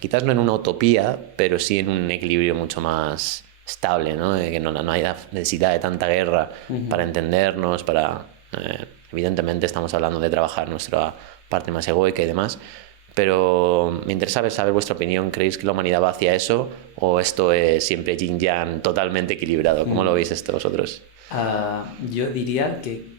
quizás no en una utopía, pero sí en un equilibrio mucho más estable, ¿no? Que no haya necesidad de tanta guerra para entendernos, evidentemente estamos hablando de trabajar nuestra parte más egoica y demás, pero me interesa saber vuestra opinión. ¿Creéis que la humanidad va hacia eso o esto es siempre yin-yang totalmente equilibrado? ¿Cómo lo veis esto vosotros? Yo diría que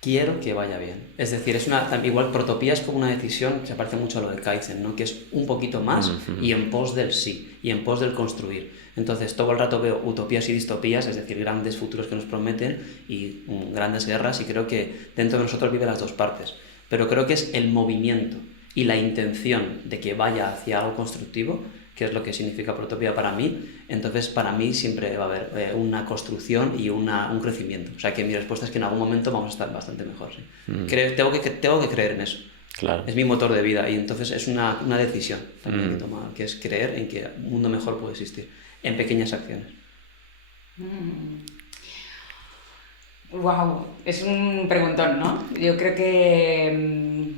quiero que vaya bien. Es decir, igual Protopía es como una decisión, se parece mucho a lo de Kaizen, ¿no? Que es un poquito más y en pos del sí, y en pos del construir. Entonces, todo el rato veo utopías y distopías, es decir, grandes futuros que nos prometen y grandes guerras, y creo que dentro de nosotros vive las dos partes. Pero creo que es el movimiento y la intención de que vaya hacia algo constructivo, que es lo que significa Protopía para mí. Entonces, para mí siempre va a haber una construcción y un crecimiento. O sea, que mi respuesta es que en algún momento vamos a estar bastante mejor. ¿Sí? Tengo que creer en eso. Claro. Es mi motor de vida y entonces es una decisión también que tomar, que es creer en que un mundo mejor puede existir, en pequeñas acciones. Wow, es un preguntón, ¿no? Yo creo que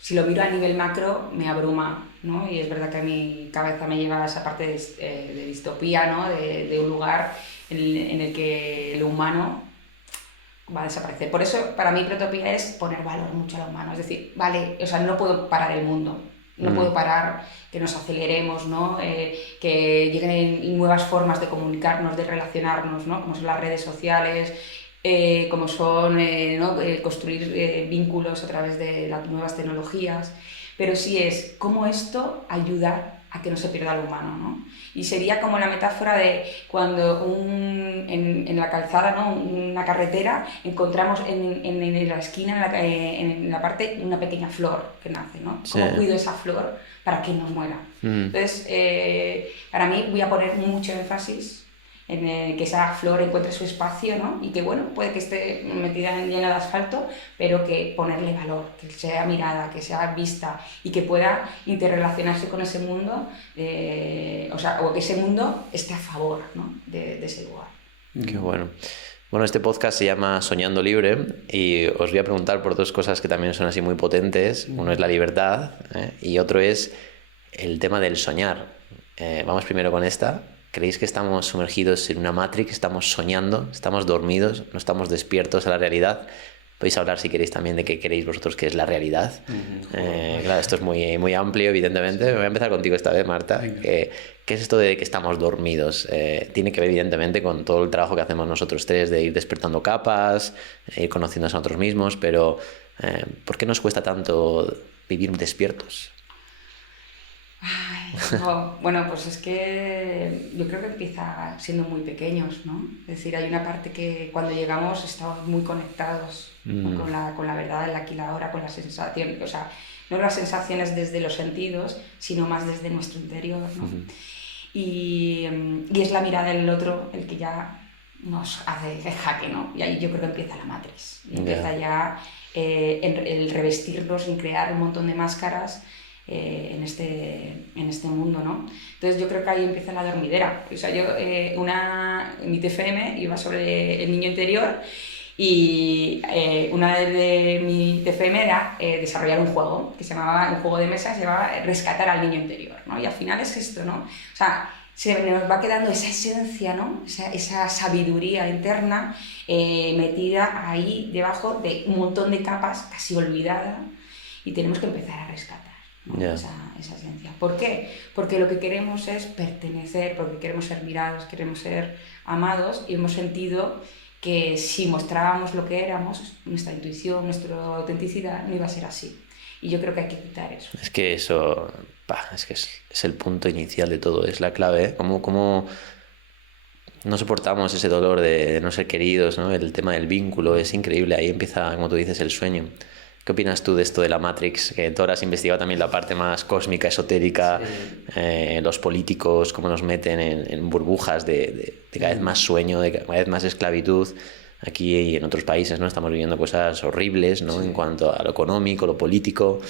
si lo miro a nivel macro me abruma, ¿no? Y es verdad que a mi cabeza me lleva a esa parte de distopía, ¿no? De un lugar en el que lo humano va a desaparecer. Por eso, para mí, Protopía es poner valor mucho a lo humano. Es decir, vale, o sea, no puedo parar el mundo, no puedo parar que nos aceleremos, ¿no? Que lleguen nuevas formas de comunicarnos, de relacionarnos, ¿no? Como son las redes sociales, como son construir vínculos a través de las nuevas tecnologías, pero sí es cómo esto ayudar a que no se pierda lo humano, ¿no? Y sería como la metáfora de cuando en la calzada, ¿no? Una carretera, encontramos en la esquina, en la parte, una pequeña flor que nace, ¿no? Sí. ¿Cómo cuido esa flor para que no muera? Entonces, para mí voy a poner mucho énfasis en que esa flor encuentre su espacio, ¿no? Y que, bueno, puede que esté metida llena de asfalto, pero que ponerle valor, que sea mirada, que sea vista y que pueda interrelacionarse con ese mundo, o que ese mundo esté a favor, ¿no? de ese lugar. Qué bueno. Bueno, este podcast se llama Soñando Libre y os voy a preguntar por dos cosas que también son así muy potentes. Uno es la libertad y otro es el tema del soñar. Vamos primero con esta. ¿Creéis que estamos sumergidos en una Matrix? ¿Estamos soñando? ¿Estamos dormidos? ¿No estamos despiertos a la realidad? Podéis hablar, si queréis, también de qué queréis vosotros que es la realidad. Claro, esto es muy, muy amplio, evidentemente. Voy a empezar contigo esta vez, Marta. ¿Qué es esto de que estamos dormidos? Tiene que ver, evidentemente, con todo el trabajo que hacemos nosotros tres de ir despertando capas, ir conociéndonos a nosotros mismos, pero ¿por qué nos cuesta tanto vivir despiertos? Ay, Bueno, pues es que yo creo que empieza siendo muy pequeños, ¿no? Es decir, hay una parte que cuando llegamos estamos muy conectados, ¿no? con la verdad, el aquí y la ahora, con la sensación, o sea, no las sensaciones desde los sentidos, sino más desde nuestro interior, ¿no? Y es la mirada del otro el que ya nos hace el jaque, ¿no? Y ahí yo creo que empieza la Matrix. Y empieza ya el revestirnos, en crear un montón de máscaras en este mundo, ¿no? Entonces yo creo que ahí empieza la dormidera. O sea, yo, mi TFM iba sobre el niño interior y una de mi TFM era desarrollar un juego que se llamaba, un juego de mesa, se llamaba Rescatar al niño interior, ¿no? Y al final es esto, ¿no? O sea, se nos va quedando esa esencia, ¿no? Esa sabiduría interna metida ahí debajo de un montón de capas, casi olvidada, y tenemos que empezar a rescatar, ¿no? Esa esencia. ¿Por qué? Porque lo que queremos es pertenecer, porque queremos ser mirados, queremos ser amados, y hemos sentido que si mostrábamos lo que éramos, nuestra intuición, nuestra autenticidad, no iba a ser así. Y yo creo que hay que quitar eso. Es que eso, es que es el punto inicial de todo, es la clave, ¿eh? Cómo no soportamos ese dolor de no ser queridos, ¿no? El tema del vínculo es increíble, ahí empieza, como tú dices, el sueño. ¿Qué opinas tú de esto de la Matrix? Que tú ahora has investigado también la parte más cósmica, esotérica, sí. Los políticos, cómo nos meten en burbujas de cada vez más sueño, de cada vez más esclavitud. Aquí y en otros países, ¿no? Estamos viviendo cosas horribles, ¿no? Sí. En cuanto a lo económico, lo político.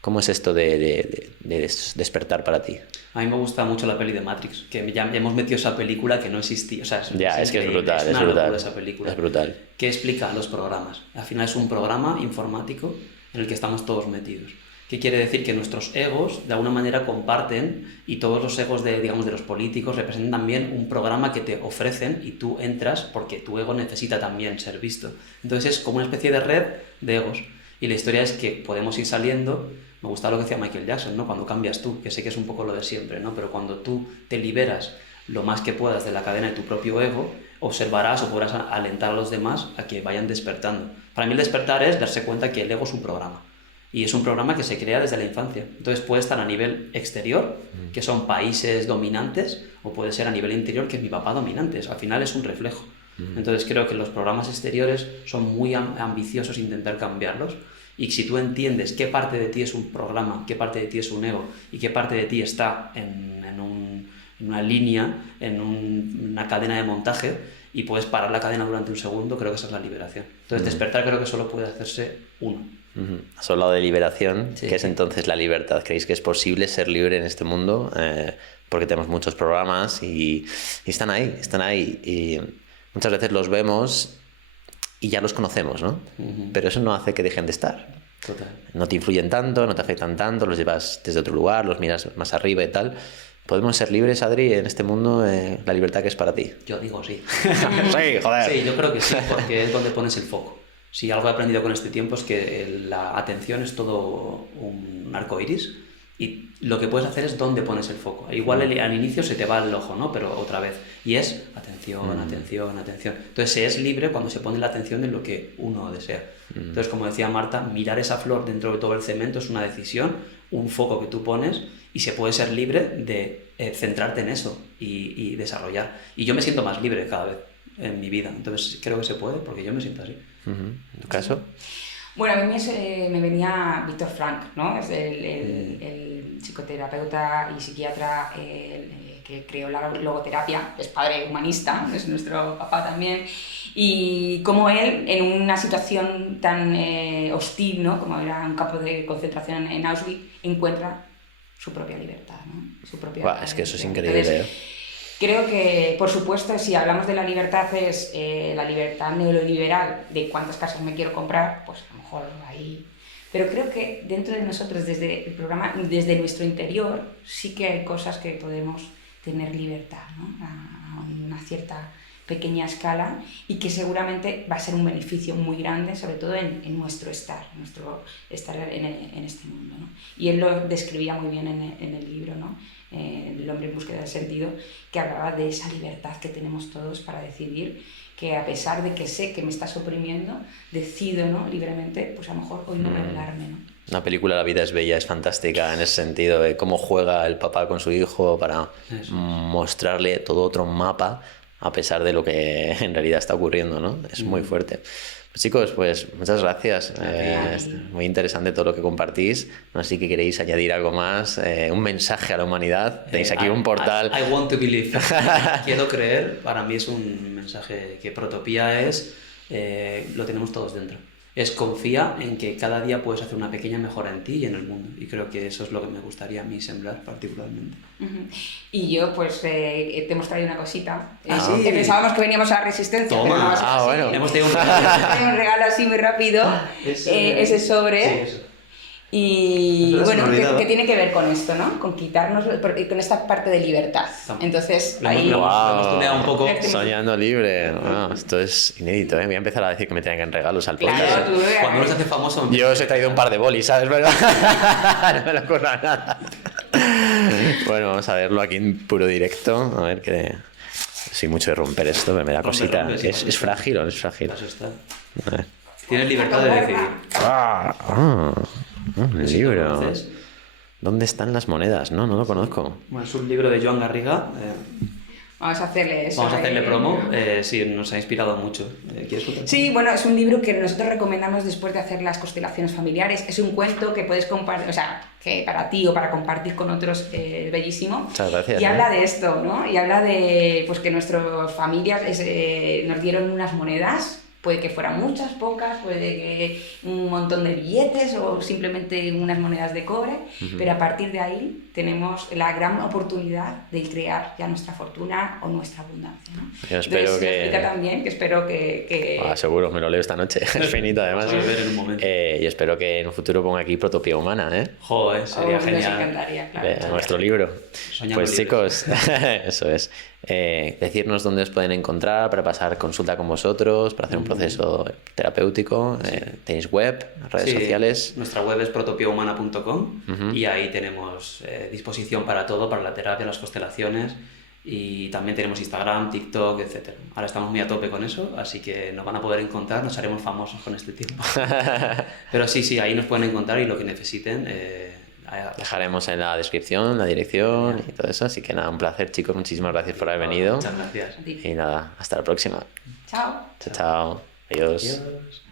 ¿Cómo es esto de despertar para ti? A mí me gusta mucho la peli de Matrix, que ya hemos metido esa película que no existía. O sea, es que es brutal, es brutal esa película. Es brutal. Que explica los programas. Al final es un programa informático en el que estamos todos metidos. ¿Qué quiere decir? Que nuestros egos de alguna manera comparten, y todos los egos de los políticos representan también un programa que te ofrecen y tú entras porque tu ego necesita también ser visto. Entonces es como una especie de red de egos. Y la historia es que podemos ir saliendo. Me gusta lo que decía Michael Jackson, ¿no? Cuando cambias tú, que sé que es un poco lo de siempre, ¿no? Pero cuando tú te liberas lo más que puedas de la cadena de tu propio ego, observarás o podrás alentar a los demás a que vayan despertando. Para mí el despertar es darse cuenta que el ego es un programa. Y es un programa que se crea desde la infancia. Entonces puede estar a nivel exterior, que son países dominantes, o puede ser a nivel interior, que es mi papá dominante. Al final es un reflejo. Entonces creo que los programas exteriores son muy ambiciosos intentar cambiarlos. Y si tú entiendes qué parte de ti es un programa, qué parte de ti es un ego, y qué parte de ti está en una línea, en una cadena de montaje, y puedes parar la cadena durante un segundo, creo que esa es la liberación. Entonces despertar creo que solo puede hacerse uno. Has hablado de liberación, sí. ¿Qué es entonces la libertad? ¿Creéis que es posible ser libre en este mundo? Porque tenemos muchos programas y están ahí. Y muchas veces los vemos y ya los conocemos, ¿no? Pero eso no hace que dejen de estar. Total. No te influyen tanto, no te afectan tanto, los llevas desde otro lugar, los miras más arriba y tal. ¿Podemos ser libres, Adri, en este mundo? La libertad que es para ti. Yo digo sí. Sí, joder. Sí, yo creo que sí, porque es donde pones el foco. Si algo he aprendido con este tiempo es que la atención es todo un arco iris, y lo que puedes hacer es dónde pones el foco. Igual al inicio se te va el ojo, ¿no? Pero otra vez. Y es atención, atención, atención. Entonces se es libre cuando se pone la atención en lo que uno desea. Entonces, como decía Marta, mirar esa flor dentro de todo el cemento es una decisión, un foco que tú pones, y se puede ser libre de centrarte en eso y desarrollar. Y yo me siento más libre cada vez en mi vida. Entonces creo que se puede porque yo me siento así. ¿En tu caso? Bueno, a mí me venía Víctor Frank, ¿no? Es el psicoterapeuta y psiquiatra que creó la logoterapia, es padre humanista, es nuestro papá también, y como él, en una situación tan hostil, ¿no? Como era un campo de concentración en Auschwitz, encuentra su propia libertad, ¿no? Su propia es que eso es increíble. Entonces, creo que, por supuesto, si hablamos de la libertad, es la libertad neoliberal de cuántas casas me quiero comprar, pues a lo mejor ahí. Pero creo que dentro de nosotros, desde el programa, desde nuestro interior, sí que hay cosas que podemos tener libertad, ¿no? A una cierta pequeña escala, y que seguramente va a ser un beneficio muy grande, sobre todo en nuestro estar en este mundo, ¿no? Y él lo describía muy bien en el libro, ¿no? El hombre en búsqueda del sentido, que hablaba de esa libertad que tenemos todos para decidir, que a pesar de que sé que me estás oprimiendo, decido, ¿no? Libremente, pues a lo mejor hoy no rebelarme, ¿no? Una película La vida es bella es fantástica en ese sentido, de cómo juega el papá con su hijo para mostrarle todo otro mapa a pesar de lo que en realidad está ocurriendo, ¿no? Es muy fuerte. Pues chicos, pues muchas gracias. Es muy interesante todo lo que compartís. No sé si queréis añadir algo más, un mensaje a la humanidad. Tenéis aquí un portal. I want to believe. Quiero creer. Para mí es un mensaje que Protopía es, lo tenemos todos dentro. Es confía en que cada día puedes hacer una pequeña mejora en ti y en el mundo. Y creo que eso es lo que me gustaría a mí sembrar particularmente. Y yo, pues, te hemos traído una cosita. ¿Sí? Que pensábamos que veníamos a Resistencia. Toma. Pero no va a ser así. Bueno. Hemos tenido un regalo. Un regalo así muy rápido. Ese sobre. Sí, eso. Y Eso bueno, se me olvidaba. que tiene que ver con esto, ¿no? Con quitarnos, con esta parte de libertad. Entonces, ahí... Lo hemos tuneado un poco. Soñando libre. Wow, esto es inédito, ¿eh? Voy a empezar a decir que me traigan regalos al podcast. Claro, tú Cuando uno se hace famoso... Yo os he traído un par de bolis, ¿sabes? ¿Verdad? No me lo ocurra nada. Bueno, vamos a verlo aquí en puro directo. A ver qué... Sí, mucho de romper esto, pero me da cosita. Rompe, sí, Es frágil o no es frágil. Eso está. A ver. Tienes libertad de decidir. Un ¿Sí libro. lo conoces? ¿Dónde están las monedas? No lo conozco. Bueno, es un libro de Joan Garriga. Vamos a hacerle eso. Vamos a hacerle promo. Sí, nos ha inspirado mucho. ¿Quieres contar? Sí, bueno, es un libro que nosotros recomendamos después de hacer las constelaciones familiares. Es un cuento que puedes compartir, o sea, que para ti o para compartir con otros es bellísimo. Muchas gracias. Y habla de esto, ¿no? Y habla de pues que nuestras familias nos dieron unas monedas. Puede que fueran muchas, pocas, puede que un montón de billetes o simplemente unas monedas de cobre, pero a partir de ahí tenemos la gran oportunidad de crear ya nuestra fortuna o nuestra abundancia, ¿no? Yo espero Entonces, que... explica también que espero que... seguro, me lo leo esta noche. Es finito además. Vamos a ver en un momento. Y espero que en un futuro ponga aquí Protopía Humana, ¿eh? Joder, sería Nos genial. encantaría, claro. De nuestro libro. Soñando Pues libres. chicos, eso es. Decirnos dónde os pueden encontrar para pasar consulta con vosotros, para hacer un proceso terapéutico. Tenéis web, redes Sí, sociales. Nuestra web es protopiahumana.com y ahí tenemos disposición para todo, para la terapia, las constelaciones, y también tenemos Instagram, TikTok, etc. Ahora estamos muy a tope con eso, así que nos van a poder encontrar, nos haremos famosos con este tiempo. Pero sí, ahí nos pueden encontrar y lo que necesiten. Dejaremos en la descripción la dirección y todo eso. Así que nada, un placer, chicos. Muchísimas gracias por haber venido. Muchas gracias. Y nada, hasta la próxima. Chao. Chao, chao. Adiós. Adiós.